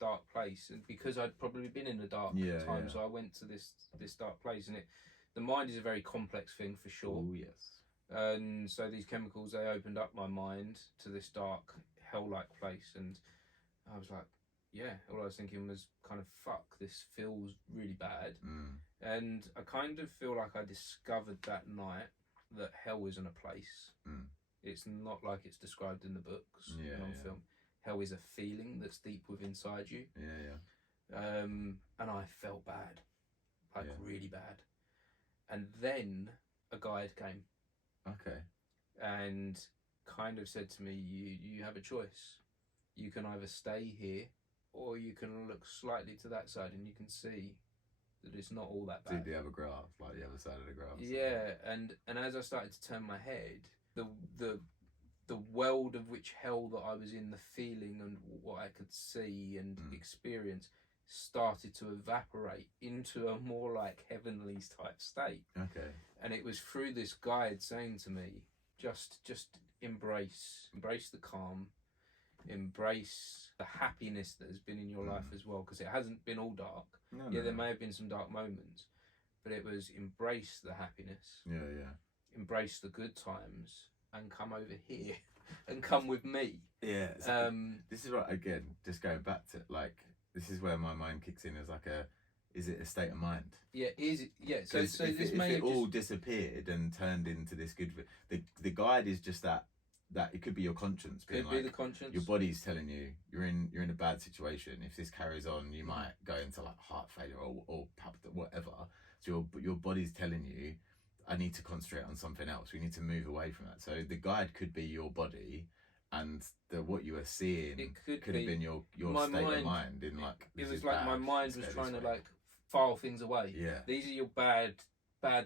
dark place, and because I'd probably been in a dark time, so I went to this dark place, and the mind is a very complex thing for sure. Oh yes. And so these chemicals, they opened up my mind to this dark hell-like place, and I was like, yeah, all I was thinking was kind of, fuck, this feels really bad. And I kind of feel like I discovered that night that hell isn't a place. It's not like it's described in the books on film. Hell is a feeling that's deep within inside you. And I felt bad, really bad. And then a guide came. Okay. And kind of said to me, you have a choice. You can either stay here, or you can look slightly to that side, and you can see that it's not all that bad. See the other graph, like the other side of the graph. Yeah, and as I started to turn my head, the world of which hell that I was in, the feeling and what I could see and experience, started to evaporate into a more like heavenly type state. Okay. And it was through this guide saying to me, just embrace the calm, embrace the happiness that has been in your life as well, because it hasn't been all dark. There may have been some dark moments, but it was embrace the happiness. Embrace the good times, and come over here and come with me. So this is what, again, just going back to, like, this is where my mind kicks in as like is it a state of mind? Is it? So if it all disappeared and turned into this good, the guide is just that it could be your conscience being could be the conscience. Your body's telling you you're in a bad situation. If this carries on, you might go into like heart failure or whatever. So your body's telling you, I need to concentrate on something else. We need to move away from that. So the guide could be your body, and what you were seeing could have been your state of mind. In like, it was like my mind was trying to like file things away. These are your bad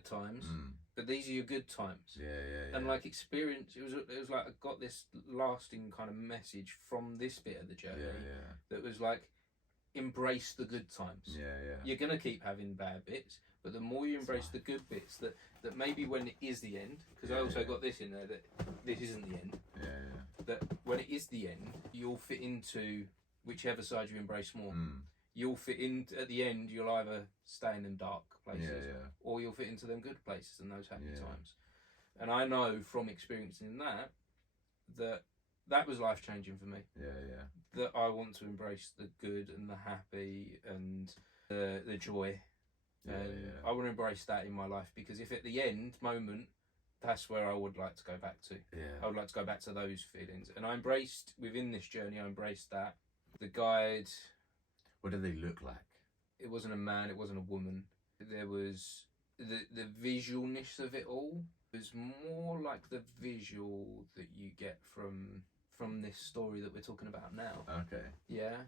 times. But these are your good times. And like experience, it was like I got this lasting kind of message from this bit of the journey that was like, embrace the good times. You're gonna keep having bad bits, but the more you embrace the good bits, that maybe when it is the end, because I also got this in there, that this isn't the end. That when it is the end, you'll fit into whichever side you embrace more. You'll fit in at the end. You'll either stay in them dark places, or you'll fit into them good places and those happy times. And I know from experiencing that that was life changing for me. Yeah. That I want to embrace the good and the happy and the joy. I want to embrace that in my life, because if at the end moment, that's where I would like to go back to. I would like to go back to those feelings, and I embraced within this journey. I embraced that. The guide. What did they look like? It wasn't a man. It wasn't a woman. There was the visualness of it all. Was more like the visual that you get from this story that we're talking about now. Okay. Yeah.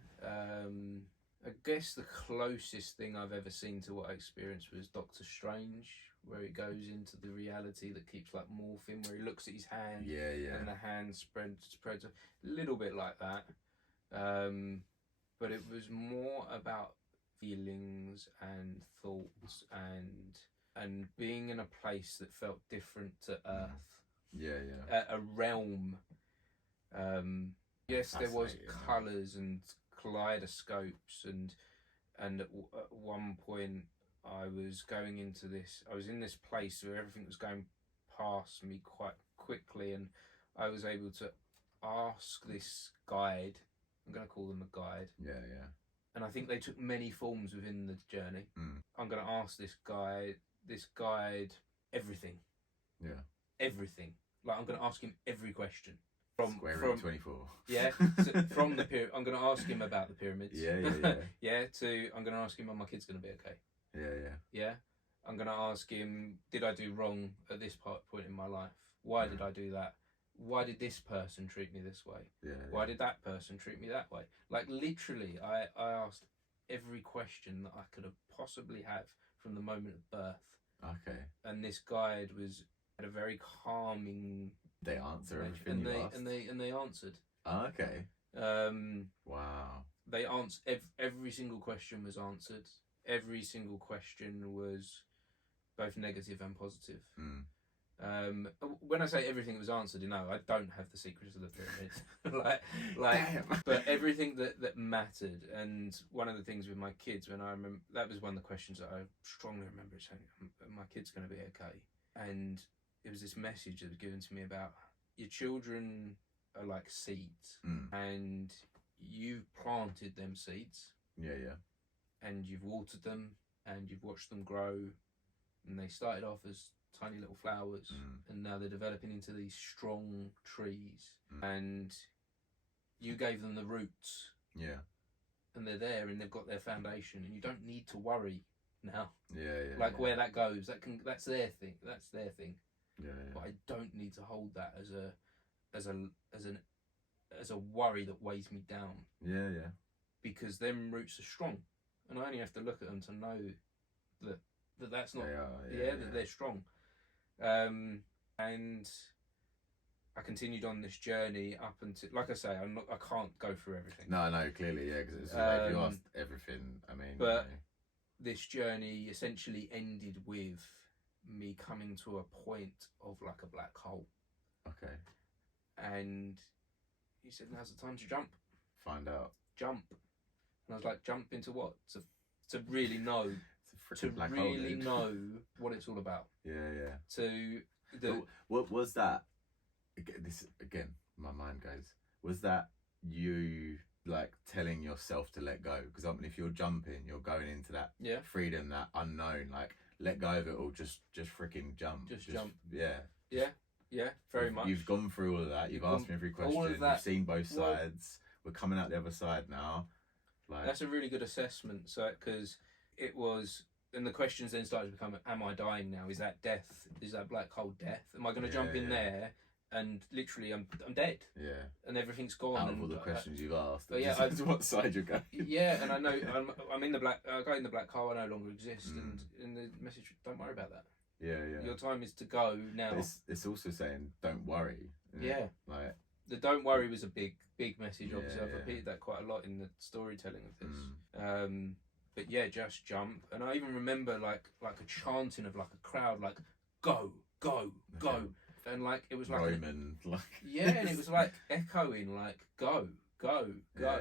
I guess the closest thing I've ever seen to what I experienced was Doctor Strange, where it goes into the reality that keeps like morphing, where he looks at his hand, and the hand spreads a little bit like that. But it was more about feelings and thoughts and being in a place that felt different to Earth. A realm. Yes, there was colours and kaleidoscopes, and at one point I was in this place where everything was going past me quite quickly, and I was able to ask this guide, I'm going to call them a guide. And I think they took many forms within the journey. I'm going to ask this guide everything. Everything. Like, I'm going to ask him every question. From 24. From the pyramid. I'm going to ask him about the pyramids. To I'm going to ask him, are my kids going to be okay? I'm going to ask him, did I do wrong at this point in my life? Why did I do that? Why did this person treat me this way? Why did that person treat me that way? Like, literally, I asked every question that I could have possibly had from the moment of birth. Okay. And this guide had a very calming. They answer everything you asked? And they answered. Okay. Wow. They answered. Every single question was answered. Every single question was both negative and positive. When I say everything was answered, I don't have the secrets of the pyramid. But everything that mattered. And one of the things with my kids, when I remember, that was one of the questions that I strongly remember saying, my kid's going to be okay. And it was this message that was given to me about your children are like seeds, and you've planted them seeds. And you've watered them, and you've watched them grow, and they started off as tiny little flowers, and now they're developing into these strong trees. And you gave them the roots. And they're there, and they've got their foundation, and you don't need to worry now. Where that goes, that's their thing. That's their thing. But I don't need to hold that as a worry that weighs me down. Because them roots are strong, and I only have to look at them to know that's not. That they're strong. And I continued on this journey up until, like I say, I can't go through everything. No, clearly, because it's like you asked everything. I mean, but this journey essentially ended with me coming to a point of like a black hole. Okay. And he said, now's the time to jump. Find out. Jump. And I was like, jump into what? To really know. To really know what it's all about. What was that? This again, my mind goes. Was that you like telling yourself to let go? Because if you're jumping, you're going into that freedom, that unknown. Like, let go of it all. Just freaking jump. Just jump. Yeah. Very much. You've gone through all of that. You've asked me every question. You've seen both sides. We're coming out the other side now. Like, that's a really good assessment. So, because it was. And the questions then started to become, am I dying now? Is that death? Is that black hole death? Am I going to jump in there and literally I'm dead? And everything's gone. Out of all the questions you've asked. But what side you're going. And I know I'm in the black. I go in the black hole. I no longer exist. And the message, don't worry about that. Your time is to go now. But it's also saying, don't worry. Like, the don't worry was a big message. Obviously, I've repeated that quite a lot in the storytelling of this. But just jump. And I even remember like a chanting of like a crowd, like go, go, go. And like it was like Roman, and it was like echoing, like go, go, go.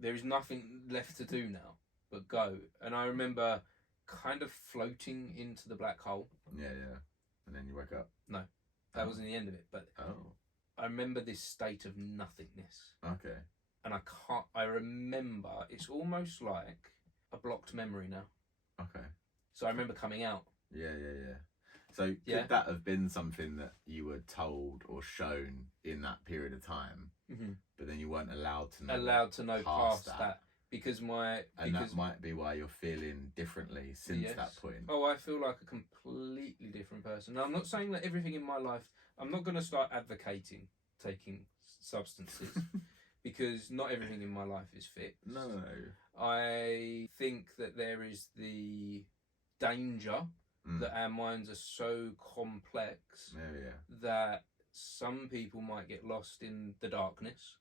There is nothing left to do now but go. And I remember kind of floating into the black hole. And then you wake up. No, that wasn't the end of it. But I remember this state of nothingness. Okay. And I remember, it's almost like a blocked memory now. Okay. So I remember coming out. Yeah. So could that have been something that you were told or shown in that period of time, but then you weren't allowed to know past that? Because that might be why you're feeling differently since that point. Oh, I feel like a completely different person. Now, I'm not saying that everything in my life, I'm not going to start advocating taking substances because not everything in my life is fixed. No. I think that there is the danger that our minds are so complex that some people might get lost in the darkness.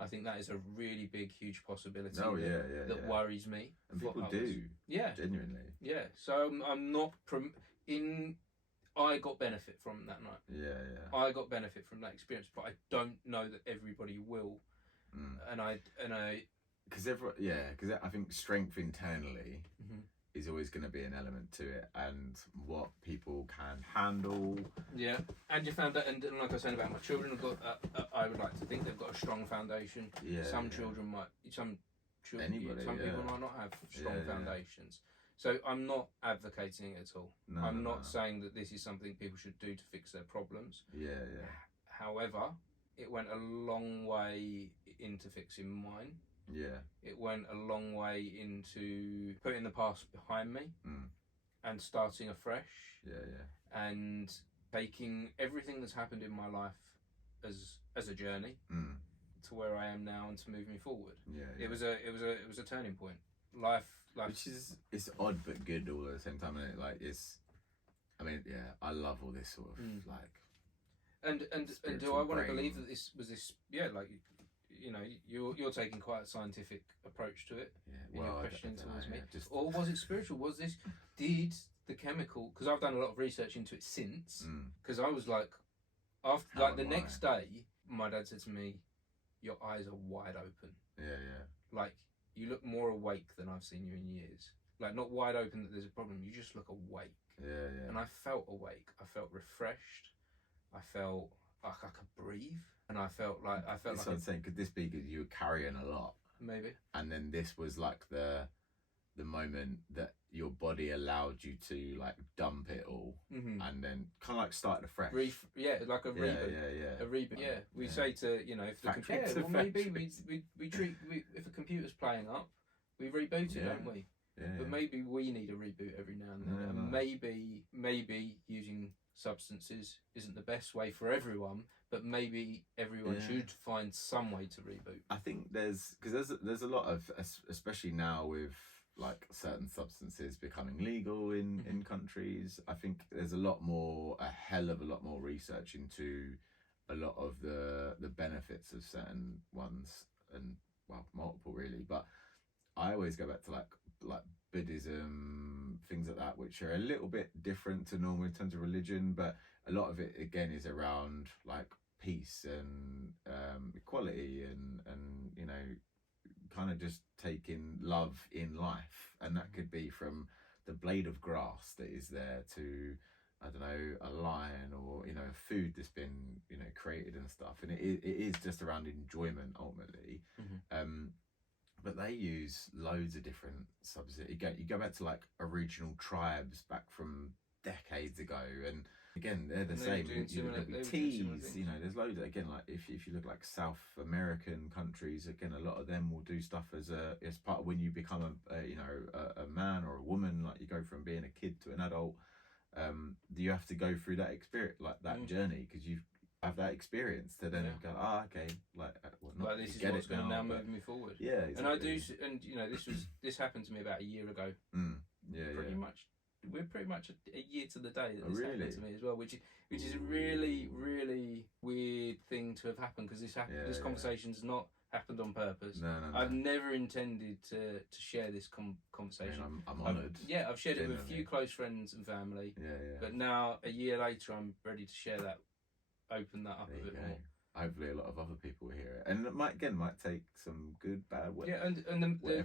I think that is a really big, huge possibility that worries me. And people do. Yeah. Genuinely. Yeah. So I'm not... I got benefit from that night. Yeah. I got benefit from that experience, but I don't know that everybody will. And I... Because I think strength internally is always going to be an element to it, and what people can handle. Yeah, and you found that, and like I was saying about my children, have got. I would like to think they've got a strong foundation. Yeah. Some children might. Some Anybody, people might not have strong foundations. So I'm not advocating it at all. No, I'm not saying that this is something people should do to fix their problems. Yeah. However, it went a long way into fixing mine. Yeah. It went a long way into putting the past behind me and starting afresh. Yeah. And taking everything that's happened in my life as a journey to where I am now and to move me forward. Yeah. It was a turning point. Life. Which is, it's odd but good all at the same time, isn't it? Like I love all this sort of like. And do I want to believe that this was like. You know, you're taking quite a scientific approach to it in your question towards me. Or was it spiritual? Was this, did the chemical, because I've done a lot of research into it since, because I was like, after the next day, my dad said to me, your eyes are wide open. Yeah. Like, you look more awake than I've seen you in years. Like, not wide open that there's a problem, you just look awake. Yeah. And I felt awake. I felt refreshed. I felt like I could breathe. And I felt like I'm saying, could this be because you were carrying a lot? Maybe. And then this was like the moment that your body allowed you to like dump it all, and then kind of like start afresh. Like a reboot. Yeah. A reboot. Yeah. We say to if the computer, maybe we treat if a computer's playing up, we reboot it, don't we? Yeah. But maybe we need a reboot every now and then, and maybe using substances isn't the best way for everyone. But maybe everyone should find some way to reboot. I think there's a lot of, especially now with like certain substances becoming legal in countries. I think there's a hell of a lot more research into a lot of the benefits of certain ones, and multiple really. But I always go back to like Buddhism, things like that, which are a little bit different to normal in terms of religion, but a lot of it again is around like peace and equality and kind of just taking love in life, and that could be from the blade of grass that is there to I don't know, a lion or food that's been created and stuff, and it is just around enjoyment ultimately. But they use loads of different substances. You go back to like original tribes back from decades ago, and again they're the same. Teas, there's loads. Again, like if you look like South American countries, again a lot of them will do stuff as part of when you become a man or a woman. Like you go from being a kid to an adult. You have to go through that experience, like that journey, because you have that experience to then go, okay, this is what's going to now move me forward. Yeah, exactly. And I do, and this happened to me about a year ago. Pretty much, we're pretty much a year to the day that this happened to me as well, which is a really, really weird thing to have happened, because this conversation's not happened on purpose. No. I've never intended to share this conversation. I'm honoured. I've shared it with a few close friends and family. But now, a year later, I'm ready to share that, open that up a bit more. Hopefully a lot of other people hear it, and it might take some good, bad,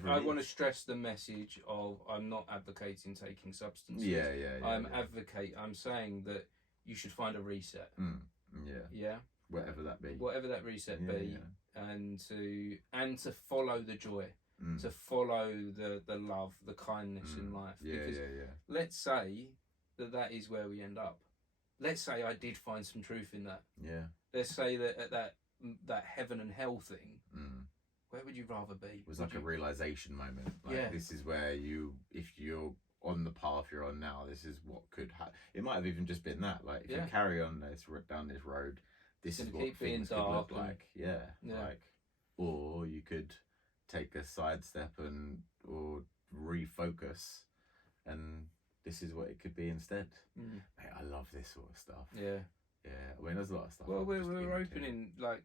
I want to stress the message of I'm not advocating taking substances. I'm saying that you should find a reset. whatever that be. Whatever that reset be, yeah. and to follow the joy, to follow the love, the kindness in life. Because let's say that is where we end up. Let's say I did find some truth in that. Yeah. Let's say that at that heaven and hell thing, where would you rather be? It was like a realization moment. Like, this is where if you're on the path you're on now, this is what could happen. It might have even just been that. Like, if you carry on down this road, this is what things could look like. Like, or you could take a sidestep or refocus, and this is what it could be instead. Mate, I love this sort of stuff. Yeah. I mean, there's a lot of stuff. Well, we're opening, like,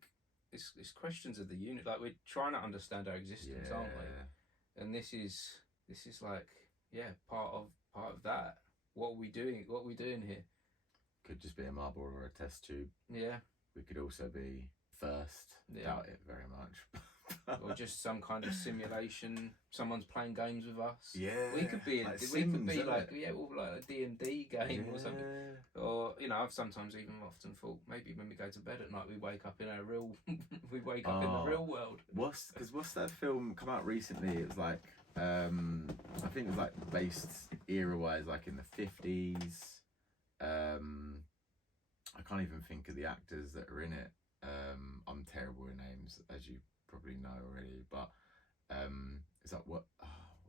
it's questions of the unit. Like, we're trying to understand our existence, aren't we? And this is like, part of that. What are we doing? What are we doing here? Could just be a marble or a test tube. Yeah. We could also be first. Doubt it very much. Or just some kind of simulation. Someone's playing games with us. Yeah. We could be like a D&D game or something. Or I've sometimes even often thought maybe when we go to bed at night we wake up in our real in the real world. What's that film come out recently? It was like I think it was like based era wise like in the 50s. I can't even think of the actors that are in it. I'm terrible with names, as you probably know already, but it's like what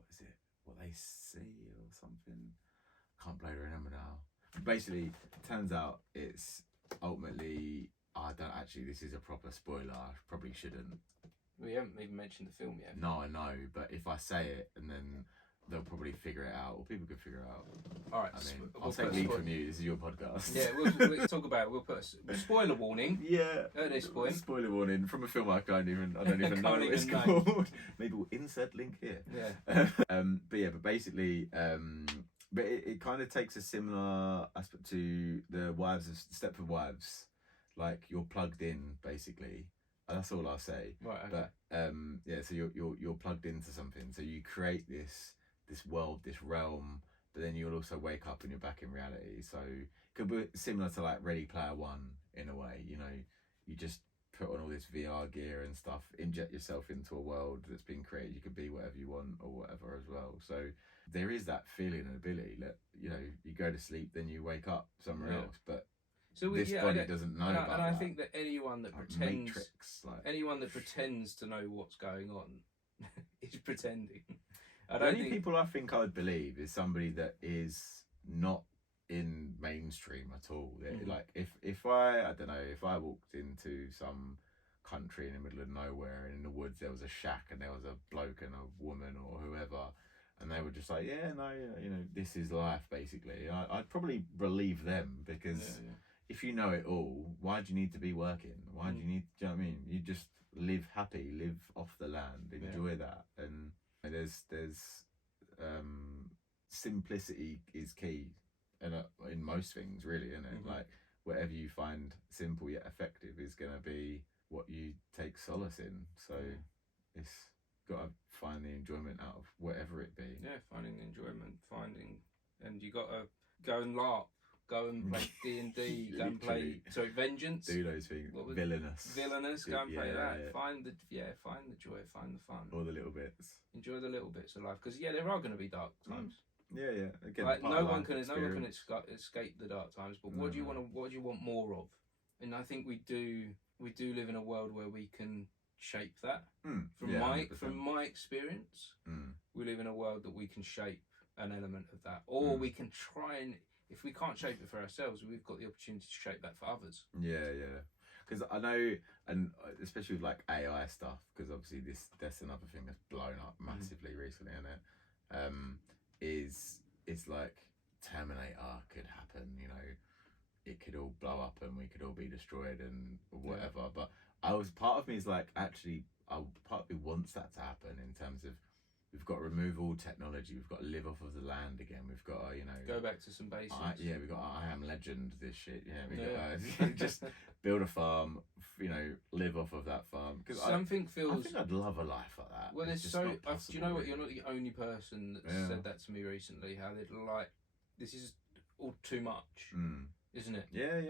is it? What They See or something? Can't bloody remember now. Basically, it turns out it's ultimately. I don't actually. This is a proper spoiler. I probably shouldn't. We haven't even mentioned the film yet. No, I know, but if I say it and then they'll probably figure it out, or people could figure it out. All right, I mean, I'll take lead from you. This is your podcast. Yeah, we'll talk about it. We'll put a spoiler warning. Yeah. At this point. Spoiler warning from a film I don't even know what it's called. Maybe we'll insert link here. Yeah. But basically, but it kind of takes a similar aspect to the Stepford Wives. Like, you're plugged in, basically. That's all I'll say. Right. Okay. But so you're plugged into something. So you create this world, this realm, but then you'll also wake up and you're back in reality. So it could be similar to like Ready Player One in a way. You just put on all this VR gear and stuff, inject yourself into a world that's been created. You could be whatever you want or whatever as well. So there is that feeling and ability that you go to sleep, then you wake up somewhere else, but. So this body doesn't know about and that. I think that anyone that pretends, anyone that pretends to know what's going on, is pretending. The only people I think I would believe is somebody that is not in mainstream at all. Like if I don't know, if I walked into some country in the middle of nowhere and in the woods there was a shack and there was a bloke and a woman or whoever, and they were just like, this is life basically. I'd probably believe them because. If you know it all, why do you need to be working? Why do you need? Do you know what I mean? You just live happy, live off the land, enjoy that, and there's simplicity is key, and in most things, really, isn't it? Like whatever you find simple yet effective is gonna be what you take solace in. So it's got to find the enjoyment out of whatever it be. Yeah, finding the enjoyment, and you got to go and LARP. Go and play D&D, go and play Vengeance. Do those things. Villainous, go and play that. Yeah. Find the joy, find the fun. All the little bits. Enjoy the little bits of life, because there are going to be dark times. Yeah. Again, like, no one can escape the dark times. But what do you want more of? And I think we do live in a world where we can shape that. From my experience, we live in a world that we can shape an element of that, or we can try and. If we can't shape it for ourselves, we've got the opportunity to shape that for others. Yeah. Because I know, and especially with like AI stuff, because obviously that's another thing that's blown up massively recently, isn't it? It's like Terminator could happen, it could all blow up and we could all be destroyed and whatever. But part of me is like, actually, part of me wants that to happen in terms of. We've got to remove all technology. We've got to live off of the land again. We've got to, go back to some basics. We've got I Am Legend, this shit. Got to just build a farm, live off of that farm. Because I think I'd love a life like that. Well, there's do you know what? You're not the only person that said that to me recently. How they'd like, this is all too much. isn't it? Yeah.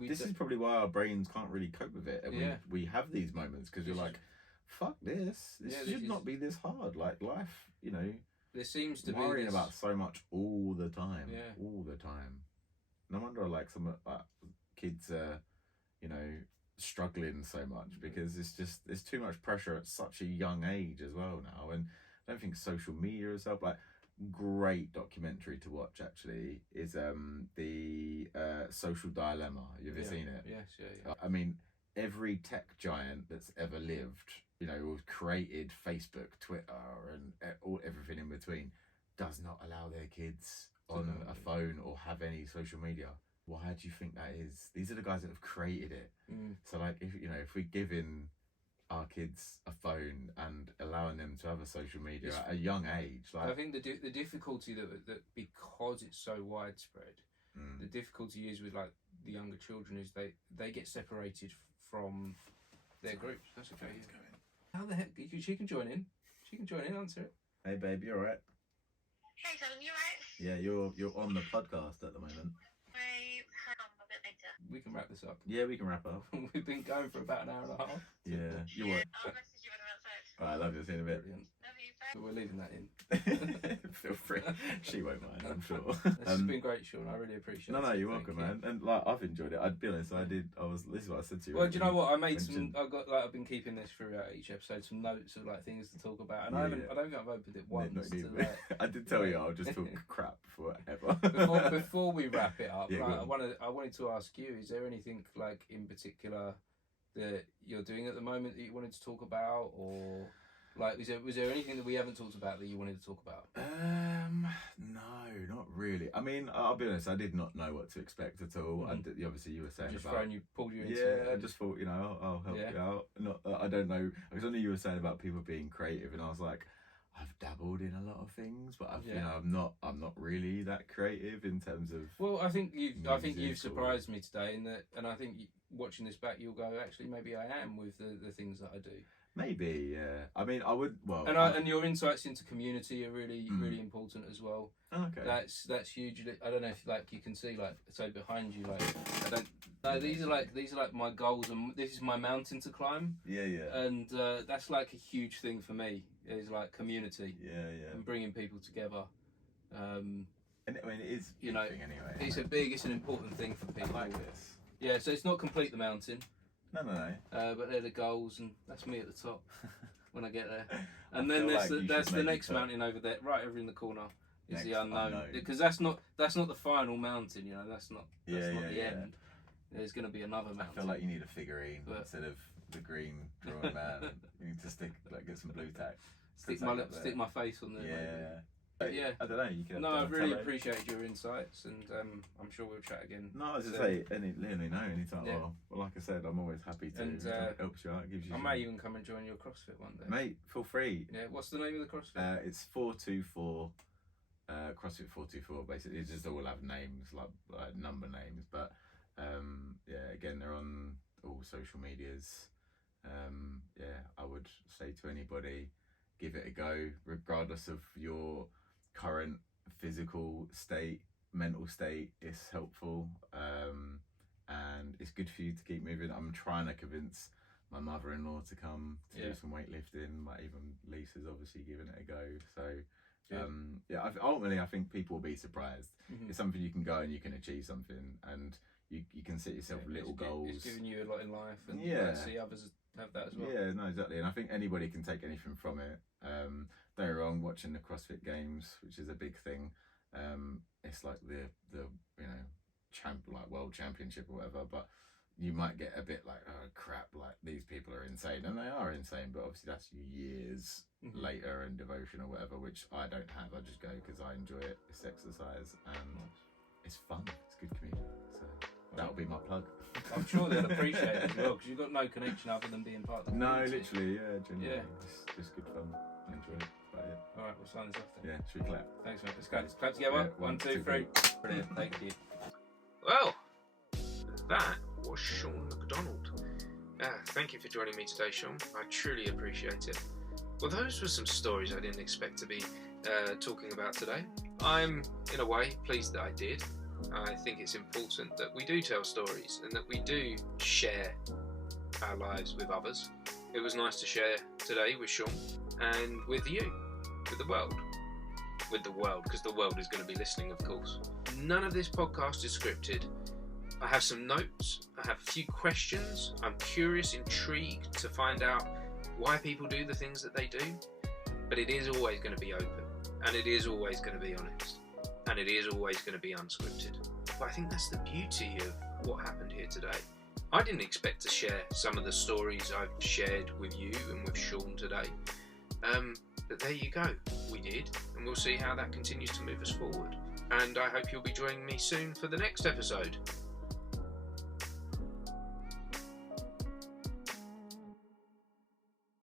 This is probably why our brains can't really cope with it. And we have these moments because you're like, fuck this. This should not be this hard. Like life, you know. There seems to be worrying about so much all the time. Yeah. All the time. No wonder like some kids are, you know, struggling so much because it's too much pressure at such a young age as well now. And I don't think social media has helped. Like, great documentary to watch actually is the Social Dilemma. You ever seen it? Yes, yeah. I mean, every tech giant that's ever lived, you know, created Facebook, Twitter, and everything in between, does not allow their kids on a phone or have any social media. Why do you think that is? These are the guys that have created it. So like, if you know, if we're giving our kids a phone and allowing them to have a social media at a young age, like, I think the difficulty that because it's so widespread, the difficulty is with like the younger children is they get separated from their groups. That's okay. How the heck? She can join in. She can join in. Answer it. Hey babe, you alright? Hey Simon, you alright? Yeah, you're on the podcast at the moment. Wait, hang on a bit later. We can wrap this up. Yeah, we can wrap up. We've been going for about an hour and a half. Yeah, you what? I'll message you when I'm outside. Alright, love you. See you in a bit. Brilliant. Love you, bye. So we're leaving that in. Feel free. She won't mind, I'm sure. This has been great, Sean. I really appreciate it. No, you're welcome, man. And like, I've enjoyed it. I'd be honest, this is what I said to you. Well, do you know what? I've been keeping this throughout each episode, some notes of like things to talk about, and I don't think I've opened it once. I did tell you I'll just talk crap forever. Before we wrap it up, yeah, I wanted to ask you: is there anything like in particular that you're doing at the moment that you wanted to talk about, or like was there anything that we haven't talked about that you wanted to talk about? No, not really. I mean, I'll be honest, I did not know what to expect at all. Obviously you were saying pulled you into it. I just thought, you know, I'll help you out. Not, I don't know, because I knew you were saying about people being creative, and I was like, I've dabbled in a lot of things, but you know, I'm not really that creative in terms of. Well, I think you've surprised me today and I think watching this back, you'll go, actually, maybe I am with the things that I do. Maybe, yeah. I mean, I would. Well, and your insights into community are really important as well. Okay. That's huge. I don't know if like you can see like so behind you like I don't. No, these are like my goals, and this is my mountain to climb. Yeah. And that's like a huge thing for me. Is like community. Yeah. And bringing people together. And I mean, it is. You know, thing anyway. It's an important thing for people. I like this. Yeah. So it's not complete the mountain. No. But they're the goals, and that's me at the top when I get there. And then that's the next mountain over there, right over in the corner, is the unknown. Because that's not the final mountain, you know. That's not the end. There's going to be another mountain. I feel like you need a figurine instead of the green drawing man. You need to get some blue tack. Stick my face on there. Yeah. Yeah, I don't know. You can. No, I really appreciate your insights, and I'm sure we'll chat again. No, as I say, anytime. Yeah. Well, like I said, I'm always happy to. And helps you out, gives you. I may even come and join your CrossFit one day. Mate, feel free. Yeah, what's the name of the CrossFit? It's 424. CrossFit 424. Basically, it just all have names like number names, but again, they're on all social medias. I would say to anybody, give it a go, regardless of your current physical state, mental state. It's helpful, and it's good for you to keep moving. I'm trying to convince my mother-in-law to come to do some weightlifting. Like, even Lisa's obviously giving it a go. So ultimately, I think people will be surprised. It's something you can go and you can achieve something, and you can set yourself little goals. It's giving you a lot in life, and see others have that as well. Yeah, no, exactly. And I think anybody can take anything from it. Don't get me wrong, watching the CrossFit Games, which is a big thing. It's like the world championship or whatever, but you might get a bit like, oh crap, like these people are insane, and they are insane, but obviously that's years later and devotion or whatever, which I don't have. I just go because I enjoy it. It's exercise and it's fun. It's good community. So that'll be my plug. I'm sure they'll appreciate it as well, because you've got no connection other than being part of the community. No, literally, genuinely. Yeah. It's good fun. I enjoy it. Alright, we'll sign this off then. Yeah, should we clap? Thanks, mate. Let's clap together. Yeah, 1, 2, 3. Brilliant, thank you. Well, that was Sean McDonald. Thank you for joining me today, Sean. I truly appreciate it. Well, those were some stories I didn't expect to be talking about today. I'm, in a way, pleased that I did. I think it's important that we do tell stories and that we do share our lives with others. It was nice to share today with Sean and with you, with the world. With the world, because the world is going to be listening, of course. None of this podcast is scripted. I have some notes, I have a few questions. I'm curious, intrigued to find out why people do the things that they do. But it is always going to be open, and it is always going to be honest, and it is always going to be unscripted. But I think that's the beauty of what happened here today. I didn't expect to share some of the stories I've shared with you and with Sean today. But there you go, we did, and we'll see how that continues to move us forward. And I hope you'll be joining me soon for the next episode.